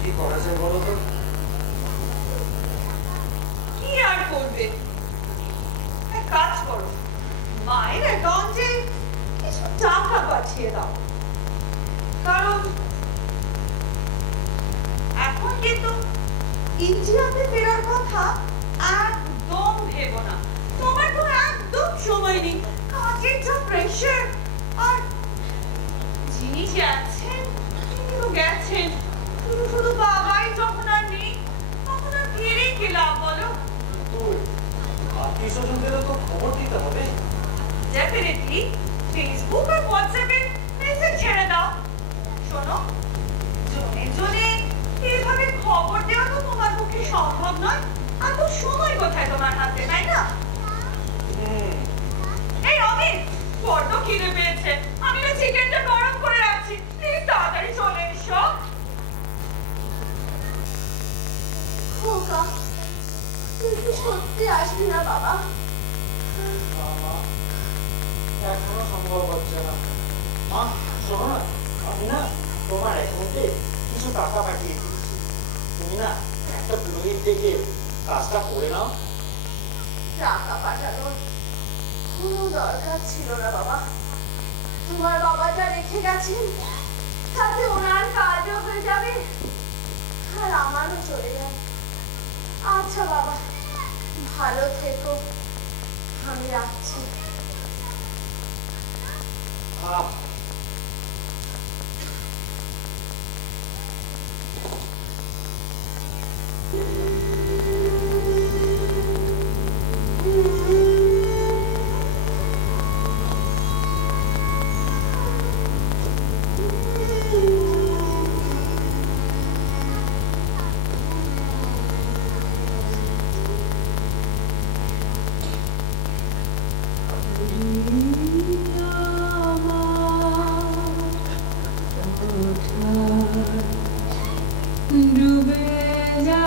কি করা যায় বলো তো? কি আর করবে? এক কাজ করো, মায়ের অ্যাকাউন্টে কিছু টাকা পাঠিয়ে দাও। কারণ এখন কিন্তু ইন্ডিয়াতে ফেরার কথা একদম ভেবো না। তোমার তো একদম সময় নেই, কাজের যা প্রেশার। আর যিনি যাচ্ছেন তিনি তো গেছেন, শুধু বাবাই যখন আর নেই তখন আর ফিরে কি লাভ বলো? তো আত্মীয় স্বজনদেরও তো খবর দিতে হবে। ডেফিনেটলি ফেসবুক আর হোয়াটসঅ্যাপে মেসেজ ছেড়ে দাও। শোনো, জনে এইভাবে খবর দেওয়া তো তোমার পক্ষে সম্ভব নয়। এত সময় কোথায় তোমার হাতে, তাই না? এই অমিত, বড্ড খিদে পেয়েছে, আমি না চিকেনটা গরম করে রাখছি, প্লিজ তাড়াতাড়ি চলে এসো। খোকা, তুই কি সত্যি আসবি না বাবা? মা, এখনো সম্ভব হচ্ছে না। মা শোনো না, আমি না তোমার অ্যাকাউন্টে কিছু টাকা পাঠিয়ে দিয়েছি। তুমি না একটা পুরোহিত দেখে কাজটা করে নাও। টাকা পাঠানোর কোনো দরকার ছিল না বাবা। তোমার বাবা যা রেখে গেছেন তাতে ওনার কাজও হয়ে যাবে আর আমারও চলে যাবে। আচ্ছা বাবা, ভালো থেকো, আমি রাখছি। ডুবে যা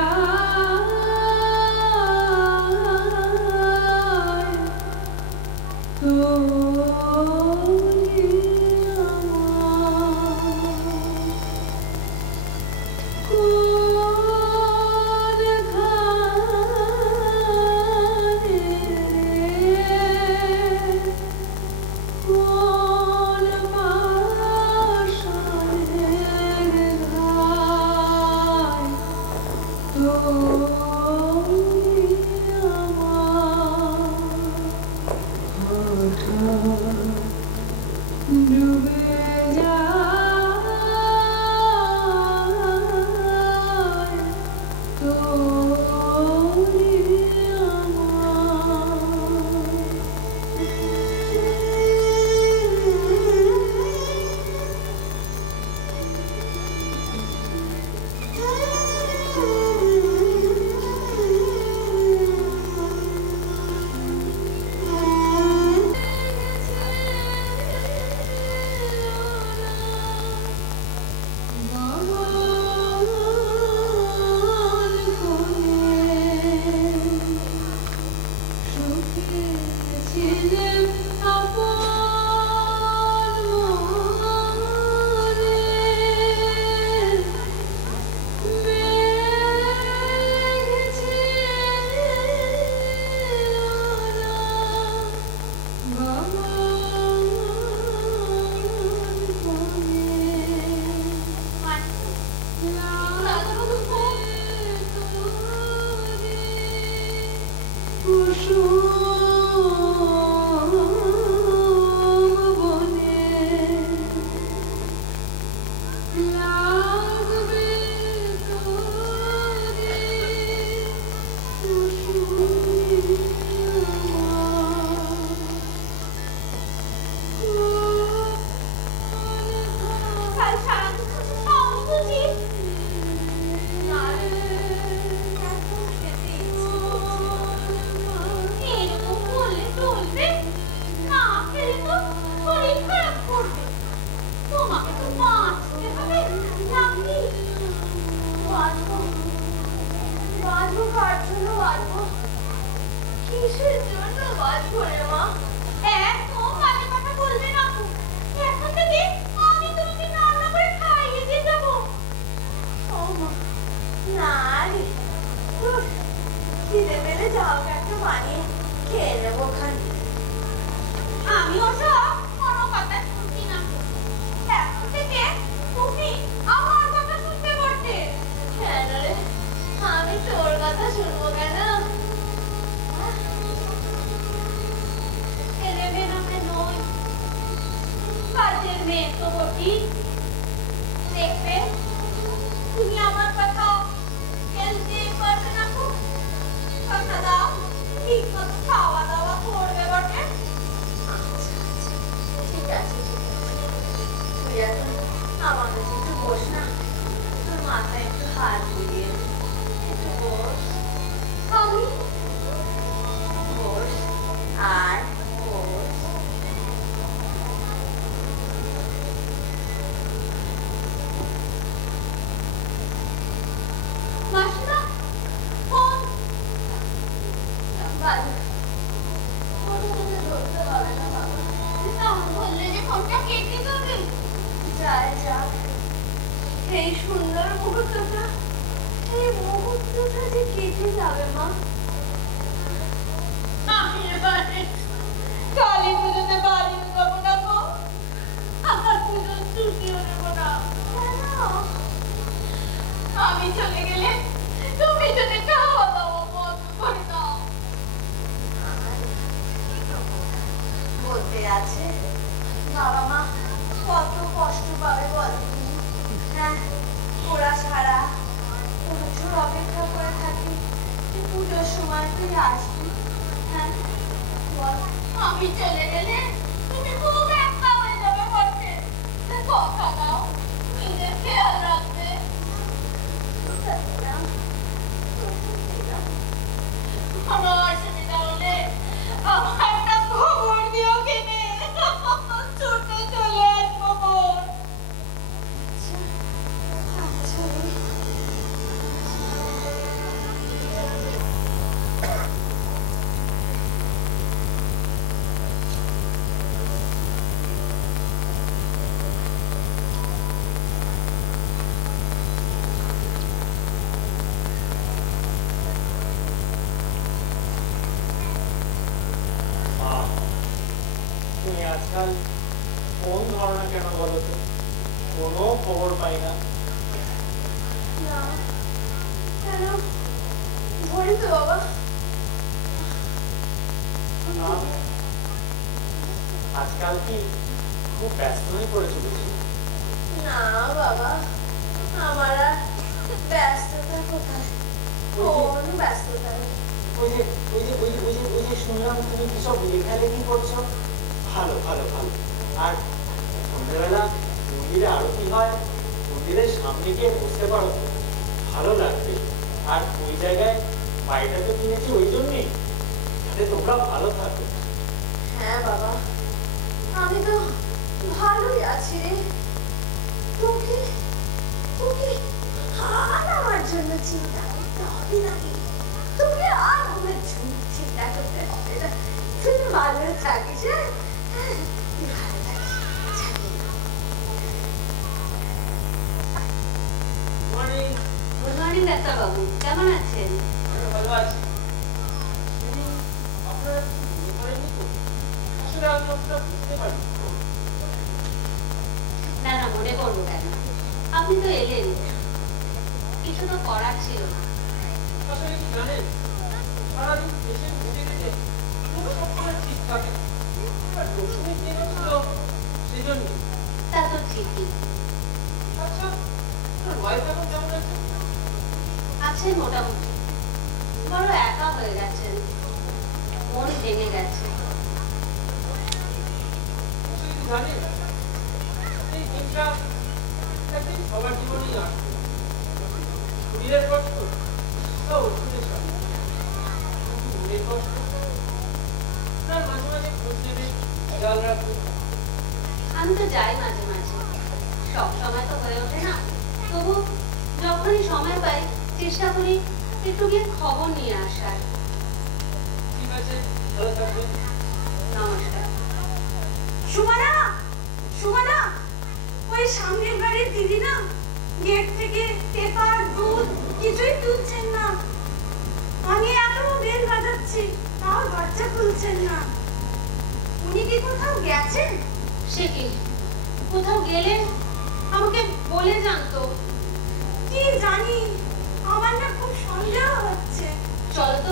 আজকাল কোন ধরনা কেন বলো তো? কোনো খবর পাই না। কেন ধরি তো বাবা? আজকাল কি খুব ব্যস্ত হয়ে পড়ে চলেছি? না বাবা, আমার আর ব্যস্ততা কোথায়? কোন ব্যস্ততা নেই। ওই যে শুনলাম তুমি কিসব লেখালেখি করছো। ভালো ভালো ভালো। আর সন্ধ্যাবেলা মন্দিরে আরতি হয়, মন্দিরের সামনে গিয়ে বসতে পারো, ভালো লাগবে। আর ওই জায়গায় বাড়িটা তো কিনেছি ওই জন্যই, যাতে তোমরা ভালো থাকো। হ্যাঁ বাবা, আমি তো ভালোই আছি রে। তোকে আর আমার জন্য চিন্তা করতে হবে না। তোকে আর আমার জন্য চিন্তা করতে হবে না। ভালো থাকিস। গুড মর্নিং ডাক্তারবাবু, কেমন আছেন? ভালো আছি। আপনারা মনে করেননি তো? আসলে আমি আপনারা বুঝতে পারি। না না, মনে করবো কেন, আপনি তো এলেন, কিছু তো করার ছিল না। আসলে কি জানেন, সারাদিন পেশেন্ট ঘুরে গেছে, কোনো সবসময় ঠিক থাকে না। রসুনের দিন ছিল সেই জন্য। তা তো ঠিকই। আচ্ছা, আপনার ওয়াইফ এখন কেমন আছে? আছেন মোটামুটি, বড় একা হয়ে গেছেন, মন ভেঙে গেছে। আসলে কি জানেন, এই দিনটা একদিন সবার জীবনেই আসবে। শরীরের কষ্ট তা ওষুধের সাথে, কিন্তু মনের কষ্ট তার মাঝে মাঝে খোঁজ নেবে, খেয়াল রাখবে। আমি তো যাই মাঝে মাঝে, সব সময় তো হয়ে ওঠে না, তবু যখনই সময় পাই চেষ্টা করি একটু গিয়ে খবর নিয়ে আসার। ঠিক আছে, ভালো থাকবেন। নমস্কার। সুমনা, সুমনা, ওই সামনের বাড়ির দিদি না গেট থেকে পেপার দুধ কিছুই তুলছেন না। আমি এত বেল বাজাচ্ছি তাও দরজা খুলছেন না। উনি কি কোথাও গেছেন? সে কি, কোথাও গেলে আমাকে বলে জানতো। কি জানি, আমার না খুব সন্দেহ হচ্ছে। চলো তো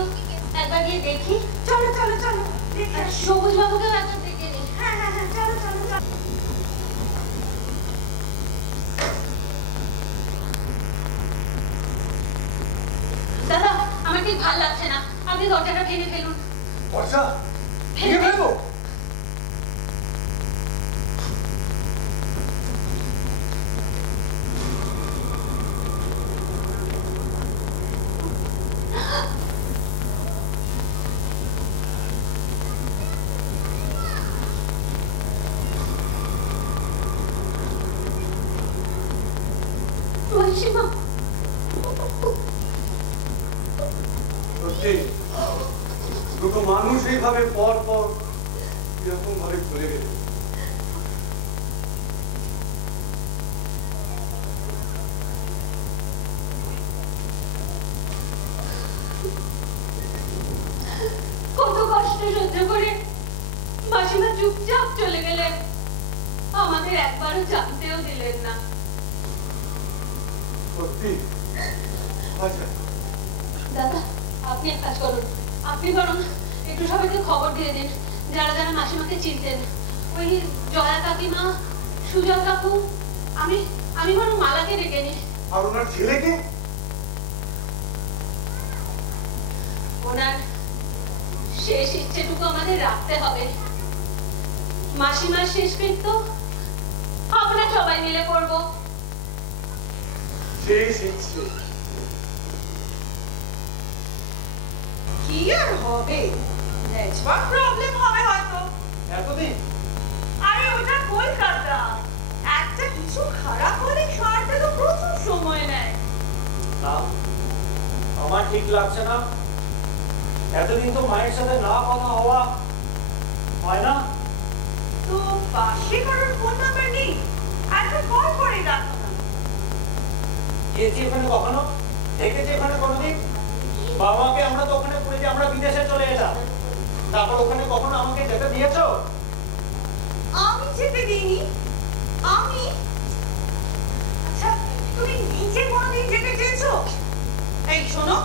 একবার গিয়ে দেখি। চলো চলো চলো দেখে আসি। সবুজ বাবুকেও একবার দেখে নিই। হ্যাঁ হ্যাঁ হ্যাঁ, চলো চলো চলো। দাদা, আমার ঠিক ভালো লাগছে না, আপনি দরজাটা ভেঙে ফেলুন। বর্ষা, ভেঙে ফেলবো? মাসিমা, সত্যি দুটো মানুষ এইভাবে পর পর এরকম ভাবে চলে গেল। কত কষ্ট সহ্য করে মাসিমা চুপচাপ চলে গেলেন, আমাদের একবারও জানতেও দিলেন না। সত্যি? আচ্ছা, দাদা, আপনি এক কাজ করুন, আপনি বরং একটু সবাইকে খবর দিয়ে দিন যারা যারা মাসিমাকে চিনতেন। ওই জয়া কাকিমা, সুজয় কাকু, আমি বরং মালাকে ডেকে নিই। আর ওনার ছেলেকে? ওনার শেষ ইচ্ছেটুকু আমাদের রাখতে হবে। মাসিমার শেষকৃত্য আমরা সবাই মিলে করব। শেষ ইচ্ছে? কি আর হবে, নেটওয়ার্ক প্রবলেম হবে হয়তো। এতদিন আরে ওটা কলকাতা, একটা কিছু খারাপ হলে সারতে তো প্রচুর সময় নেয়। না, আমার ঠিক লাগছে না। এতদিন তো মায়ের সাথে না কথা হওয়া হয় না। তো পাশে কারোর ফোন নাম্বার নেই? একটা কল করে রাখো না। গিয়েছি এখানে কখনো? দেখেছি এখানে কোনোদিন? বাবাকে আমরা তো ওখানে পড়ে যে আমরা বিদেশে চলে এলাম, তারপর ওখানে কখনো আমাকে যেতে দিয়েছো? আমি যেতে দিইনি। আমি? আচ্ছা, তুমি নিজে কোনোদিন যেতে চেয়েছো? এই শোনো,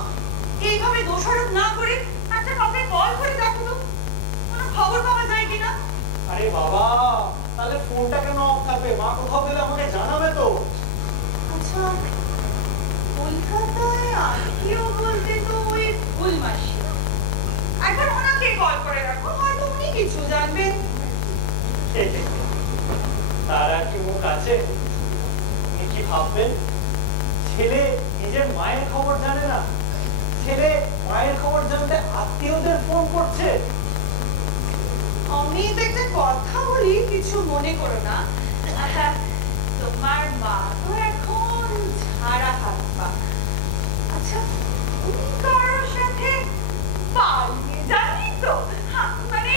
এইভাবে দোষারোপ না করে একটা কাউকে কল করে দেখো তো, কোনো খবর পাওয়া যায় কিনা। আরে বাবা, তাহলে ফোনটা কেন অফ থাকবে? মা কোথাও গেলে আমাকে জানাবে তো। আচ্ছা, কলকাতায় আত্মীয় বলতে তো ওই ফুলমাসি। একবার ওনাকে কল করে রাখো, হয়তো উনি কিছু জানবেন। তার আর কি মুখ আছে? উনি কি ভাববেন? ছেলে নিজের মায়ের খবর জানে না, ছেলে মায়ের খবর জানতে আত্মীয়দের ফোন করছে। আমি তো একটা কথা বলি, কিছু মনে করো না। তোমার মা তো এখন ছাড়া হাত পা। আচ্ছা, তুমি কারোর সাথে পালিয়ে যাননি তো? মানে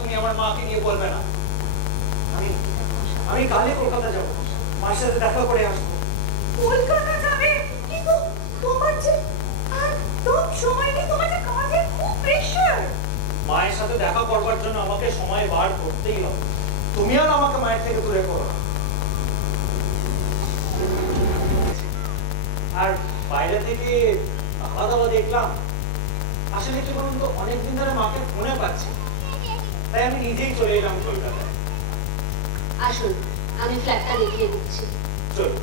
তুমি আমার মাকে নিয়ে বলবে না। আমি কালই কলকাতা যাবো, মায়ের সাথে দেখা করে আসবো। কলকাতা যাবে? কিন্তু তোমার যে একদম সময় নেই, তোমার যে কাজের খুব প্রেশার। মায়ের সাথে দেখা করবার জন্য আমাকে সময় বার করতেই হবে। তুমি আর আমাকে মায়ের থেকে দূরে করো। আর বাইরে থেকে খাওয়া দাওয়া দেখলাম, আসলে কি বলুন তো, অনেকদিন ধরে মাকে ফোনে পাচ্ছি, তাই আমি নিজেই চলে এলাম কলকাতায়। আসুন, আমি ফ্ল্যাটটা দেখিয়ে দিচ্ছি। চলো।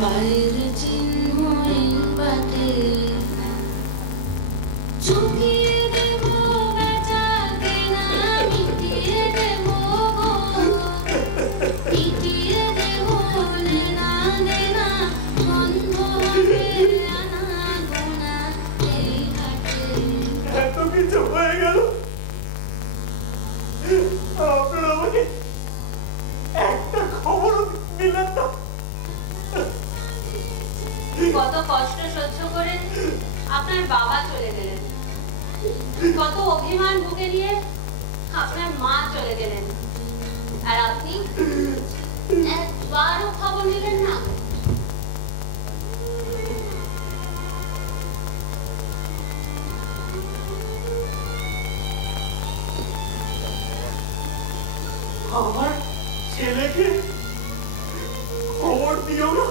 বাইরে চিন্ময় বাটে চুকিয়ে দেব বেচা কেনা মিটিয়ে দেব মিটিয়ে দেব লেনা দেনা বন্ধ হবে আনা গোনা এই ঘাটে। এত কিছু হয়ে গেল, আপনারা আমাকে একটা খবরও দিলেন না। কত কষ্ট সহ্য করে আপনার বাবা চলে গেলেন, কত অভিমান বুকে নিয়ে আপনার মা চলে গেলেন, আর আপনি একবারও খবর নিলেন না। আমার ছেলেকে খবর দিও না।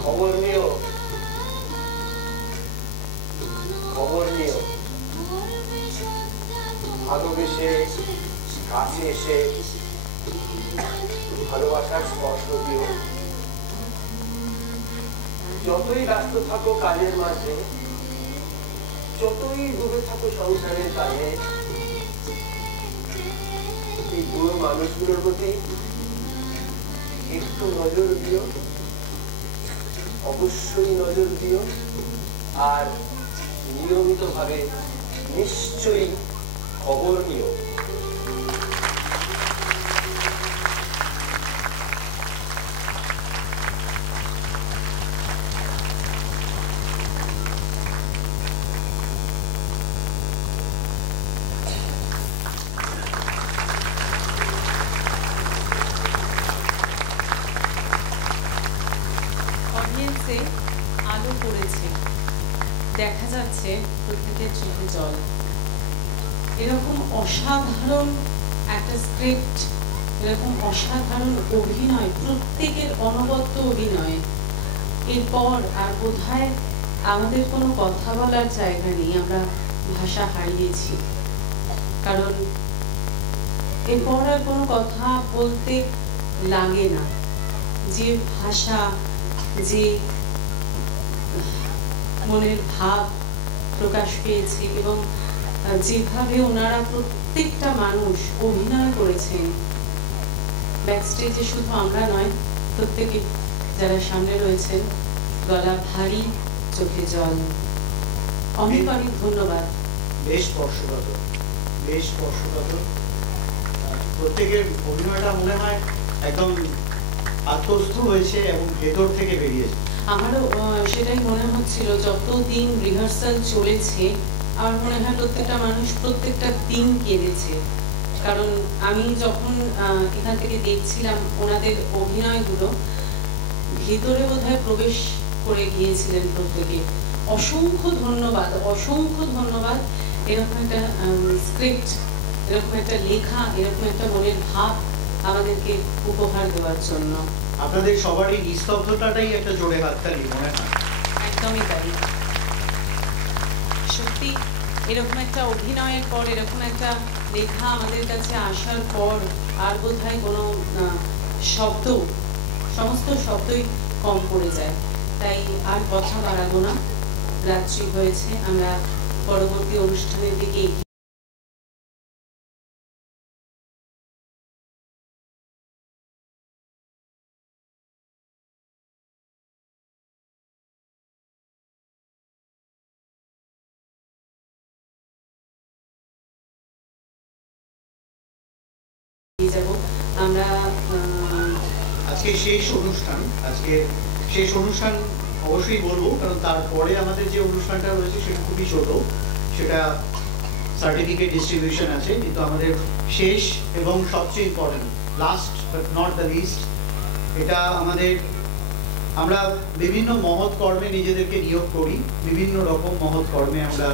খবর নিও, খবর নিও, ভালোবেসে কাছে এসে ভালোবাসার স্পর্শ দিও। যতই ব্যস্ত থাকো কাজের মাঝে, যতই ডুবে থাকো সংসারের কাজে, এই বুড়ো মানুষগুলোর প্রতি একটু নজর দিও, অবশ্যই নজর দিও। আর নিয়মিতভাবে নিশ্চয়ই খবর নিও। অডিয়েন্সে আলো পড়েছে, দেখা যাচ্ছে প্রত্যেকের চোখে জল। এরকম অসাধারণ একটা স্ক্রিপ্ট, এরকম অসাধারণ অভিনয়, প্রত্যেকের অনবদ্য অভিনয়। এরপর আর বোধহয় আমাদের কোনো কথা বলার জায়গা নেই, আমরা ভাষা হারিয়েছি। কারণ এরপর আর কোনো কথা বলতে লাগে না। যে ভাষা, যে মনের ভাব প্রকাশ পেয়েছে এবং যেভাবে ওনারা প্রত্যেকটা মানুষ অভিনয় করেছেন, ব্যাকস্টেজে শুধু আমরা নয়, প্রত্যেকে যারা সামনে রয়েছেন, গলা ভারী, চোখে জল। অনেক অনেক ধন্যবাদ। বেশ স্পর্শকাতর, বেশ স্পর্শকাতর। প্রত্যেকের অভিনয়টা মনে হয় একদম আত্মস্থ হয়েছে এবং ভেতর থেকে বেরিয়েছে। আমারও সেটাই মনে হচ্ছিল, যতদিন রিহার্সাল চলেছে আমার মনে হয় প্রত্যেকটা মানুষ প্রত্যেকটা দিন কেঁদেছে। কারণ আমি যখন এখান থেকে দেখছিলাম ওনাদের অভিনয়গুলো, ভিতরে বোধহয় প্রবেশ করে গিয়েছিলেন প্রত্যেকে। অসংখ্য ধন্যবাদ, অসংখ্য ধন্যবাদ। এরকম একটা স্ক্রিপ্ট, এরকম একটা লেখা, এরকম একটা মনের ভাব আমাদেরকে উপহার দেওয়ার জন্য। আপনাদের সবারই নিস্তব্ধতাটাই একটা জোরে হাততালি মনে হয়। একদমই তাই। সত্যি এরকম একটা অভিনয়ের পর, এরকম একটা লেখা আমাদের কাছে আসার পর আর বোধহয় কোনো শব্দ, সমস্ত শব্দই কম পড়ে যায়। তাই আর কথা বাড়াবো না, রাত্রি হয়েছে, আমরা পরবর্তী অনুষ্ঠানের দিকে এগিয়ে যাব। আমরা আজকে শেষ অনুষ্ঠান অবশ্যই বলবো, কারণ তারপরে আমাদের যে অনুষ্ঠানটা রয়েছে সেটা খুবই ছোট, সেটা সার্টিফিকেট ডিস্ট্রিবিউশন আছে। কিন্তু আমাদের শেষ এবং সবচেয়ে important, last but not the least, এটা আমরা বিভিন্ন মহৎ কর্মে নিজেদেরকে নিয়োগ করি, বিভিন্ন রকম মহৎ কর্মে আমরা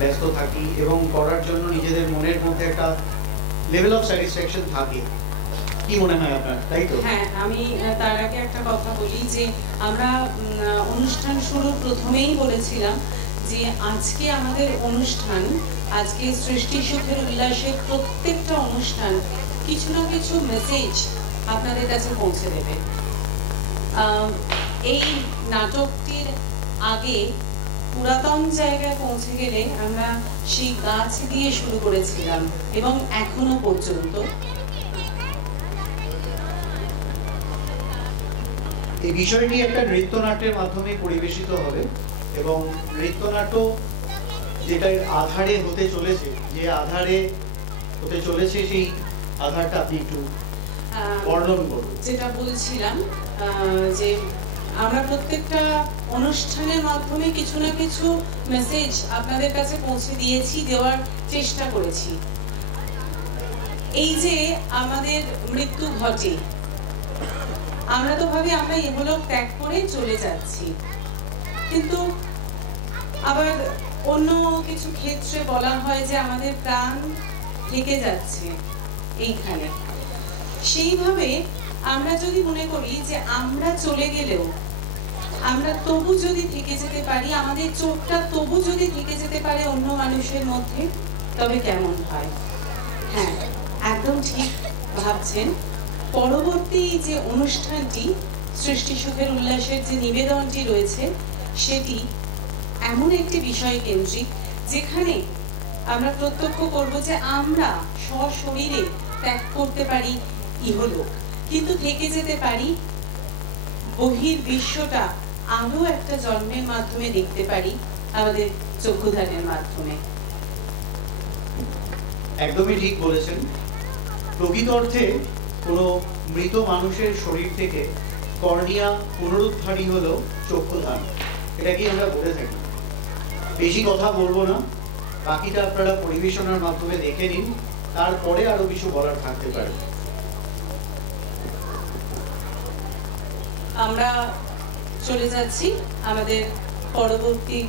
ব্যস্ত থাকি এবং করার জন্য নিজেদের মনের মধ্যে একটা লেভেল অফ স্যাটিসফ্যাকশন থাকে। কি মনে হয় আপনার, তাই তো? হ্যাঁ, আমি তার আগে একটা কথা বলি যে আমরা অনুষ্ঠান শুরুর প্রথমেই বলেছিলাম যে আজকে আমাদের অনুষ্ঠান, আজকে সৃষ্টি সুখের উল্লাসের প্রত্যেকটা অনুষ্ঠান কিছু না কিছু মেসেজ আপনাদের কাছে পৌঁছে দেবে। এই নাটকটির আগে পুরাতন জায়গায় পৌঁছে গেলে আমরা সেই গাছ দিয়ে শুরু করেছিলাম এবং এখনো পর্যন্ত এই বিষয়টি একটা নৃত্যনাট্যের মাধ্যমে পরিবেশিত হবে এবং নৃত্যনাট্য যেটার আধারে হতে চলেছে, যে আধারে হতে চলেছে সেই আধারটা আপনি একটু বর্ণন করুন। যেটা বলছিলাম যে আমরা প্রত্যেকটা অনুষ্ঠানের মাধ্যমে কিছু না কিছু মেসেজ আপনাদের কাছে পৌঁছে দিয়েছি, দেওয়ার চেষ্টা করেছি। এই যে আমাদের মৃত্যু ঘটে, আমরা তো ভাবি আমরা এগুলো ত্যাগ করে চলে যাচ্ছি, কিন্তু আবার অন্য কিছু ক্ষেত্রে বলা হয় যে আমাদের প্রাণ থেকে যাচ্ছে এইখানে। সেইভাবে আমরা যদি মনে করি যে আমরা চলে গেলেও আমরা তবু যদি থেকে যেতে পারি, আমাদের চোখটা তবু যদি থেকে যেতে পারে অন্য মানুষের মধ্যে, তবে কেমন হয়? হ্যাঁ, একদম ঠিক ভাবছেন। পরবর্তী যে অনুষ্ঠানটি, সৃষ্টি সুখের উল্লাসের যে নিবেদনটি রয়েছে, সেটি এমন একটি বিষয় কেন্দ্রিক যেখানে আমরা প্রত্যক্ষ করব যে আমরা সশরীরে ত্যাগ করতে পারি ইহলোক, কিন্তু থেকে যেতে পারি বহির বিশ্বটা আরো একটা জন্মের মাধ্যমে দেখতে পারি আমাদের চক্ষুদানের মাধ্যমে। একদমই ঠিক বলেছেন। প্রকৃত অর্থে কোনো মৃত মানুষের শরীর থেকে কর্নিয়া পুনরুদ্ধারই হলো চক্ষুদান, এটাকেই আমরা বলে থাকি। বেশি কথা বলবো না, বাকিটা আপনারা পরিবেশনার মাধ্যমে দেখে নিন, তারপরে আরো কিছু বলার থাকতে পারে। আমরা চলে যাচ্ছি আমাদের পরবর্তী